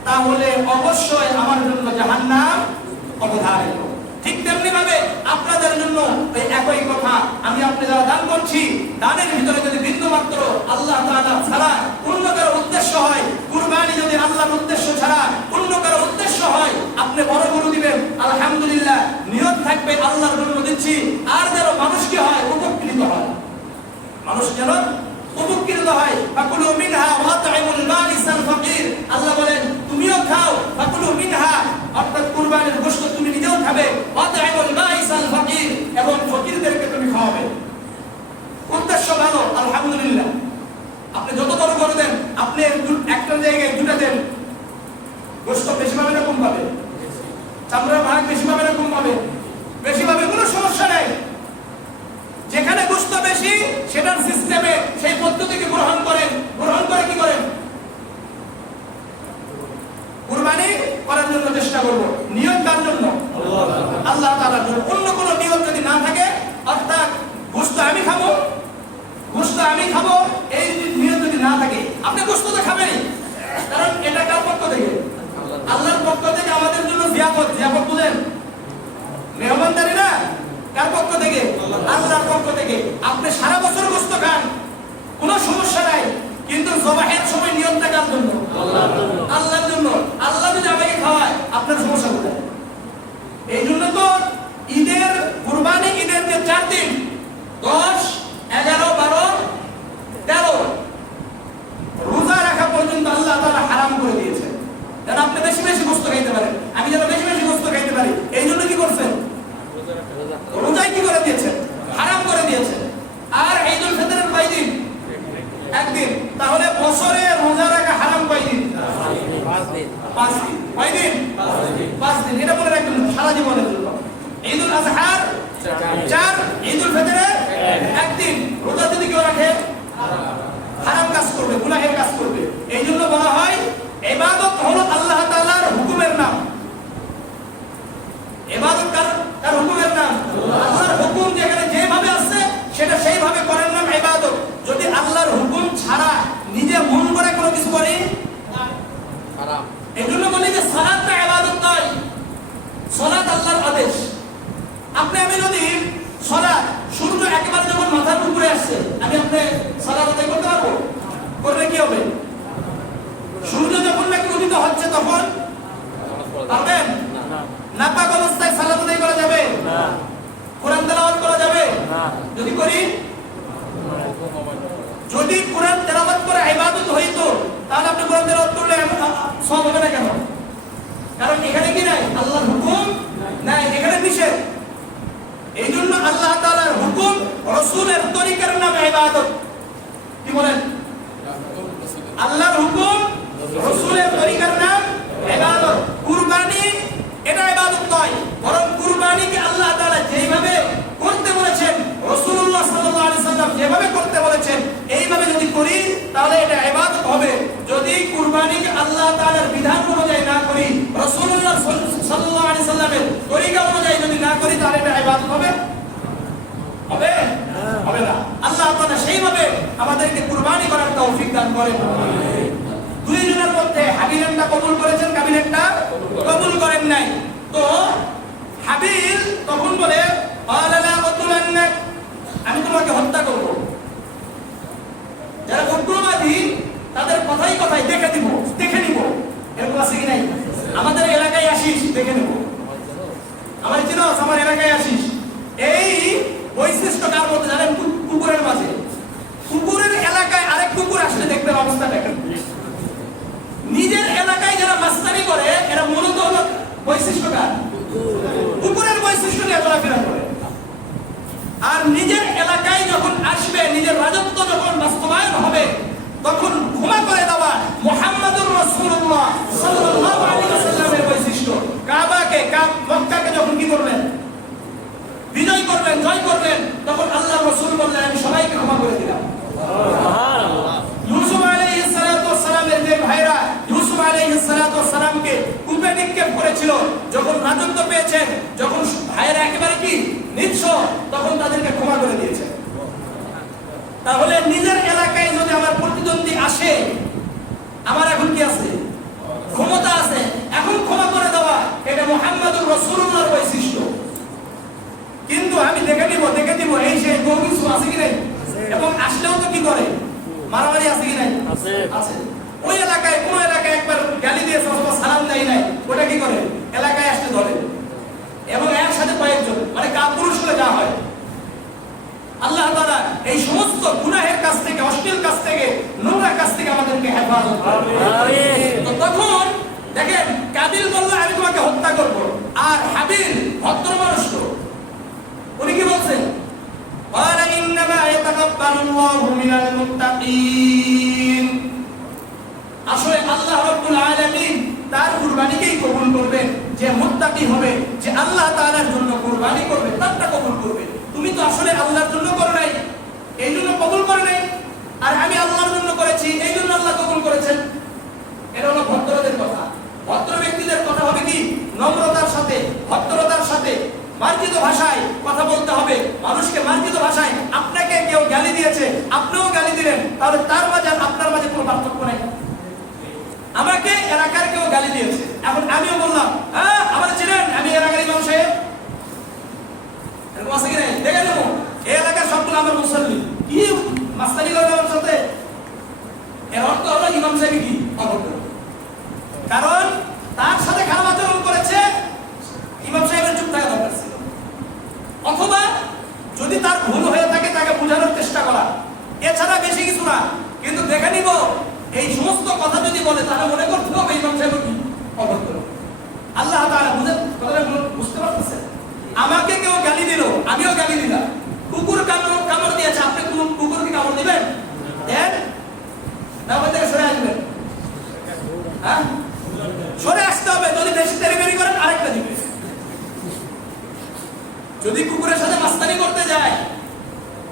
তাহলে অবশ্যই আমার জন্য জাহান্নাম অবধারিত। ঠিক তেমনি ভাবে আপনাদের জন্য এই একই কথা, আমি আপনি যারা দান করছি, দানের ভিতরে যদি বিন্দু মাত্র আল্লাহ তাআলা ছাড়া অন্য কারো উদ্দেশ্য হয়, কুরবানি যদি আল্লাহর উদ্দেশ্য ছাড়া অন্য কারো উদ্দেশ্য হয়, আপনি বড় গরু দিবেন, আলহামদুলিল্লাহ, নিয়ত থাকবে আল্লাহর জন্য দিচ্ছি, আর যেন মানুষ কি হয়, উপকৃত হয়, মানুষ যেন উপকৃত হয়। ফাকুলু মিনহা ওয়াত'ইমুল বালিসাল ফাকির, আল্লাহ বলেন তুমিও খাও, ফাকুলু মিনহা, অর্থাৎ কুরবানির গোশত তুমি নিজেও খাবে, ওয়াত'ইমুল বালিসাল ফাকির, এবং ফকিরদেরকে তুমি খাওয়াবে। উদ্দেশ্য ভালো, আলহামদুলিল্লাহ। আপনি যত বড় করে দেন, আপনি একটা জায়গায় দুটা দেন, গোশত বেশি পাবে না কম পাবে? চামড়ার ভাগ বেশি পাবে না কম পাবে? বেশি পাবে, কোনো সমস্যা নাই। যেখানে গোশত বেশি সেটার সিস্টেমে সেই পদ্ধতিকে গ্রহণ করেন, গ্রহণ করে কি করেন? কুরবানি করার জন্য চেষ্টা করব। নিয়ত কার জন্য? আল্লাহ তাআলার জন্য। অন্য কোনো নিয়ত যদি না থাকে, অর্থাৎ গোশত আমি খাবো, গোশত আমি খাবো, এই নিয়ত যদি না থাকে, আপনি গোশত তো খাবেনই, কারণ এটা কার পক্ষ থেকে? আল্লাহর পক্ষ থেকে আমাদের জন্য জিয়াফত। জিয়াফত বুঝেন? মেহমানদারি না? কার পক্ষ থেকে? আল্লাহর পক্ষ থেকে। আপনি সারা বছর গোশত খান, কোনো সমস্যা নাই, কিন্তু জবাহের সময় নিয়তটা কার জন্য? আল্লাহর জন্য। আল্লাহ যদি আমাকে খাওয়ায়, আপনার সমস্যা কোথায়? এই জন্য তো ঈদের, কুরবানি ঈদের যে 4 দিন, 10, 11, 12, 13 রোজা রাখা পর্যন্ত আল্লাহ তাআলা হারাম করে দিয়েছেন, যেন আপনি বেশি বেশি গোশত খাইতে পারেন, আমি যেন বেশি বেশি গোশত খাইতে পারি। এই জন্য কি করছেন? রোজাই কি করে দিয়েছেন? হারাম করে দিয়েছেন। আর ঈদুল ফিতরের কয় দিন? 1 দিন। তাহলে বছরে রোজা রাখা হারাম কয় দিন? 5 দিন। 5 দিন। কয় দিন? 5 দিন। এটা মনে রাখবেন সারা জীবনের জন্য। ঈদুল আজহার 4, ঈদুল ফিতরে 1 দিন। রোজা যদি কেউ রাখে হারাম কাজ করবে, গুনাহের কাজ করবে। এই জন্য বলা হয় ইবাদত হলো আল্লাহ তাআলার হুকুমের নাম। ইবাদত কার হুকুমের নাম? আল্লাহর হুকুম যেখানে যেভাবে আছে সেটা সেইভাবে করার নাম ইবাদত। যদি আল্লাহর হুকুম ছাড়া নিজে মন করে কোনো কিছু করি, হারাম। এজন্য বলি যে সালাতটা ইবাদত নয়, সালাত আল্লাহর আদেশ। আপনি আমি যদি সালাত সূর্য একেবারে যখন মাথার উপরে আসছে, আমি আপনি সালাত আদায় করতে পারবো? করলে কি হবে? সূর্য যখন নাকি উদিত হচ্ছে তখন পারবেন? নাপাক অবস্থায় সালাত আদায় করা যাবে না। কোরআন তেলাওয়াত করা যাবে না। যদি করি, যদি কোরআন তেলাওয়াত করে ইবাদত হইতো, তাহলে আপনি কোরআন তেলাওয়াত করলে সওয়াব হবে না কেন? কারণ এখানে কি নাই? আল্লাহর হুকুম নাই, এখানে নিষেধ। এই জন্য আল্লাহ তাআলার হুকুম, রাসূলের তরিকার নাম ইবাদত। কি বলেন? আল্লাহর হুকুম, রাসূলের তরিকার নাম ইবাদত। কুরবানি এটা ইবাদত নয়, বরং কুরবানিকে আল্লাহ তাআলা যেভাবে করতে বলেছেন, রাসূলুল্লাহ সাল্লাল্লাহু আলাইহি সাল্লাম যেভাবে করতে বলেছেন, এইভাবে যদি করি তাহলে এটা ইবাদত হবে। যদি কুরবানিকে আল্লাহ তাআলার বিধান অনুযায়ী না করি, রাসূলুল্লাহ সাল্লাল্লাহু আলাইহি সাল্লামের তরিকা অনুযায়ী যদি না করি, তাহলে এটা ইবাদত হবে? হবে? হবে না। আল্লাহ তাআলা সেইভাবে আমাদেরকে কুরবানি করার তৌফিক দান করেন। দুইজনের মধ্যে হাবিলটা কবুল করেছেন, কাবিলটা কবুল করেন নাই। তো হাবিল তখন বলে, আমি তোমাকে হত্যা করব। যারা উগ্রবাদী তাদের কথাই কথাই দেখে নিব, এরকম আছে কি নাই? আমাদের এলাকায় আসিস, দেখে নিব। আমার চিনস, আমার এলাকায় আসিস, এই বৈশিষ্ট্য কার মধ্যে জানেন? কুকুরের মাঝে। কুকুরের এলাকায় আরেক কুকুর আসলে দেখবেন অবস্থা দেখেন। নিজের এলাকায় যারা মাস্তানি করে, এরা মূলত হলো বৈশিষ্ট্য কার? কুকুরের বৈশিষ্ট্য নিয়ে চলাফেরা করে। আর নিজের এলাকায় যখন আসবে, নিজের রাজত্ব যখন বাস্তবায়ন হবে, তখন ক্ষমা করে দেওয়া মুহাম্মাদুর রাসূলুল্লাহ সাল্লাল্লাহু আলাইহি ওয়াসাল্লামের বৈশিষ্ট্য। কাবাকে, মক্কাকে যখন কি করলেন? বিজয় করলেন, জয় করলেন, তখন আল্লাহ রাসূল বললেন, আমি সবাইকে ক্ষমা করে দিলাম। সুবহানাল্লাহ। ইউসুফ আলাইহিস সালাতু ওয়াস সালামের যে ভাইরা ইউসুফ আলাইহিস সালাতু ওয়াস সালামকে কূপে নিক্ষেপ করেছিল, যখন রাজত্ব পেয়েছেন, যখন তাহলে নিজের এলাকায় যদি আমার প্রতিদ্বন্দ্বী আসে, আমার এখন কি আছে? ক্ষমতা আছে। এখন ক্ষমা করে দেওয়া এটা মুহাম্মদুর রাসূলুল্লাহর বৈশিষ্ট্য। কিন্তু আমি দেখে দিব এই সেই কিছু আছে কি নাই, এবং আসলেও তো কি করে, মারামারি আছে কি নাই? আছে। ওই এলাকায় কোন এলাকায় একবার গালি দিয়েছে অথবা সালাম দেয় নাই, ওটা কি করে এলাকায় আসতে ধরে, এবং একসাথে কয়েকজন, মানে কাপুরুষ হলে যা হয়। আল্লাহ তাআলা এই সমস্ত গুনাহের কাছ থেকে, অশ্লীল কাছ থেকে, নোংরা কাছ থেকে আমাদেরকে হেফাজত করুন। আমিন। তো তখন দেখেন কাবিল বলল আমি তোমাকে হত্যা করব, আর হাবিল ভদ্র মানুষ, উনি কি বলছেন? ক্বালা ইন্নামা ইয়াতাকাব্বালুল্লাহু মিনাল মুত্তাকিন। আসলে আল্লাহ রাব্বুল আলামিন তার কুরবানিকেই কবুল করবেন, যে মুত্তাকি হবে, যে আল্লাহ তাআলার জন্য কুরবানি করবে, তারটা কবুল করবে। তুমি তো আসলে আল্লাহর জন্য করো নাই, এই জন্য কবুল করে নাই, আর আমি আল্লাহর জন্য করেছি, এই জন্য আল্লাহ কবুল করেছেন। এটা হলো ভদ্রদের কথা। ভদ্র ব্যক্তিদের কথা হবে কি? নম্রতার সাথে, ভদ্রতার সাথে, মার্জিত ভাষায় কথা বলতে হবে। মানুষকে মার্জিত ভাষায়, আপনাকে কেউ গালি দিয়েছে, আপনিও গালি দিলেন, তাহলে তার মাঝে আর আপনার মাঝে কোনো পার্থক্য নাই। আমাকে এলাকার কেউ গালি দিয়েছে, এখন আমিও বললাম হ্যাঁ আমার চিনেন, আমি এলাকার ইমাম সাহেব, এরকম আছে কি নাই? দেখে নেবো এই এলাকার সবগুলো আমার মুসল্লি, কি মাস্তানি করবে আমার সাথে, এর অর্থ হলো ইমাম সাহেব কি অভদ্র, কারণ তার সাথে খারাপ আচরণ করেছে, ইমাম সাহেবের চুপ থাকা দরকার ছিল। অথবা যদি তার ভুল হয়ে থাকে তাকে বোঝানোর চেষ্টা করা, এছাড়া বেশি কিছু না। কিন্তু দেখে নিব এই সমস্ত কথা যদি বলে তাহলে মনে করতে হবে ইমাম সাহেব কি অভদ্র। আল্লাহ তাআলা বুঝতে পারতেছেন? আমাকে কেউ গালি দিল, আমিও গালি দিলাম। কুকুর কামড় দিয়েছে, আপনি কুকুরকে কামড় দিবেন? দেন না, ওই থেকে সরে আসবেন। হ্যাঁ, সরে আসতে হবে। যদি বেশি তেড়িবেড়ি করেন আরেকটা দিবে। যদি কুকুরের সাথে মাস্তানি করতে যায়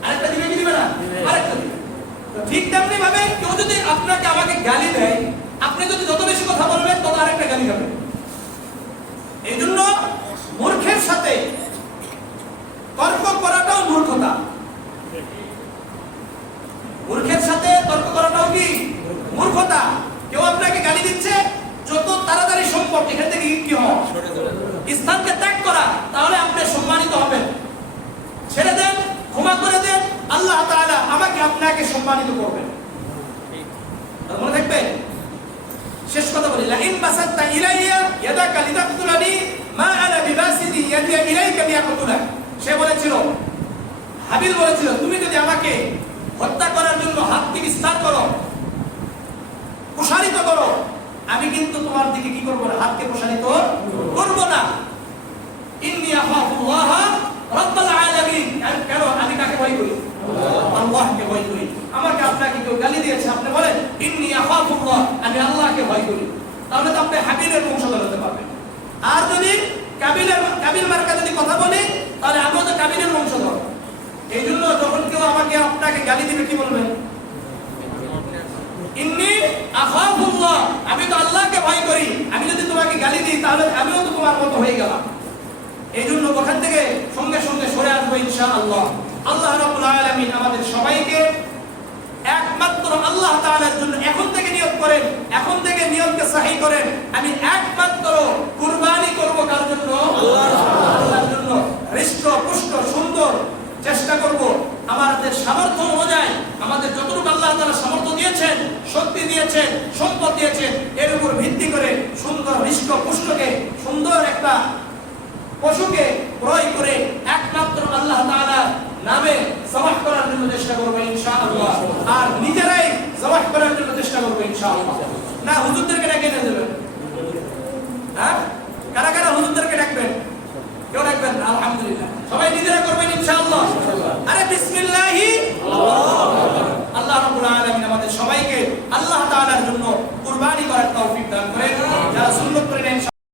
আরেকটা দিবে কি দিবে না? আরেকটা দিবে। তো ঠিক তেমনি ভাবে কেউ যদি আপনাকে আমাকে গালি দেয়, আপনি যদি যত বেশি কথা বলবেন তত আরেকটা গালি খাবেন। এই জন্য মূর্খের সাথে তর্ক করাটাও মূর্খতা। মূর্খের সাথে তর্ক করাটাও কি মূর্খতা। কেউ আপনাকে গালি দিচ্ছে, যত তাড়াতাড়ি সম্ভব এখান থেকে কি হয়, স্থানকে ত্যাগ করা, তাহলে আপনি সম্মানিত হবেন। ছেড়ে দেন, ক্ষমা করে দেন, আল্লাহ তাআলা আমাকে আপনাকে সম্মানিত করবেন। মনে থাকবে। শেষ কথা বলি, লা ইন বাসাতা ইলাইয়া ইয়াদাকা লিতাকতুলানি মা আনা বিবাসিদি ইয়াদি ইলাইকা লিয়াকতুলাক। সে বলেছিল, হাবিল বলেছিল, তুমি যদি আমাকে হত্যা করার জন্য হাতকে বিস্তার করো, প্রসারিত করো, আমি কিন্তু তোমার দিকে কি করব না, হাতকে প্রসারিত করব না। ইন্নী আখাফুল্লাহ রাব্বুল আলামিন। কেন? আমি কাকে ভয় করি? আল্লাহকে ভয় করি। আমাকে আপনাকে কেউ গালি দিয়েছে, আপনি বলেন ইন্নী আখাফুল্লাহ, আমি আল্লাহকে ভয় করি। তাহলে তো আপনি হাবিলের বংশধর হতে পারবেন। আর যদি কাবিল মার্কা যদি কথা বলি, তাহলে আমিও তো কাবিলের বংশধর। এই জন্য যখন কেউ আমাকে আপনাকে গালি দিবে কি বলবেন? ইন্নী আখাফুল্লাহ, আমি তো আল্লাহকে ভয় করি। আমি যদি তোমাকে গালি দিই তাহলে আমিও তো তোমার মতো হয়ে গেলাম। এই জন্য ওখান থেকে সঙ্গে সঙ্গে সরে আসবো ইনশাআল্লাহ। আল্লাহ রাব্বুল আলামিন আমাদের সবাইকে একমাত্র আল্লাহ তাআলার জন্য এখন থেকে নিয়ত করেন, এখন থেকে নিয়তকে সহিহ করেন। আমি একমাত্র কুরবানি করব কার জন্য? আল্লাহর জন্য। হৃষ্ট পুষ্ট সুন্দর চেষ্টা করব আমাদের সামর্থ্য অনুযায়ী, আমাদের যতটুকু আল্লাহ তাআলা সামর্থ্য দিয়েছেন, শক্তি দিয়েছেন, সম্পদ দিয়েছেন, এর উপর ভিত্তি করে সুন্দর হৃষ্ট পুষ্টকে, সুন্দর একটা পশুকে ক্রয় করে একমাত্র আল্লাহ তাআলার নামে জবাহ করার জন্য চেষ্টা করব ইনশাআল্লাহ। আর নিজেরাই জবাহ করার জন্য চেষ্টা করব ইনশাআল্লাহ। না হুজুরদেরকে ডেকে নিয়ে যাবেন? হ্যাঁ, কারা কারা হুজুরদেরকে ডাকবেন? কেউ ডাকবেন? আলহামদুলিল্লাহ, সবাই নিজেরা করবেন ইনশাআল্লাহ।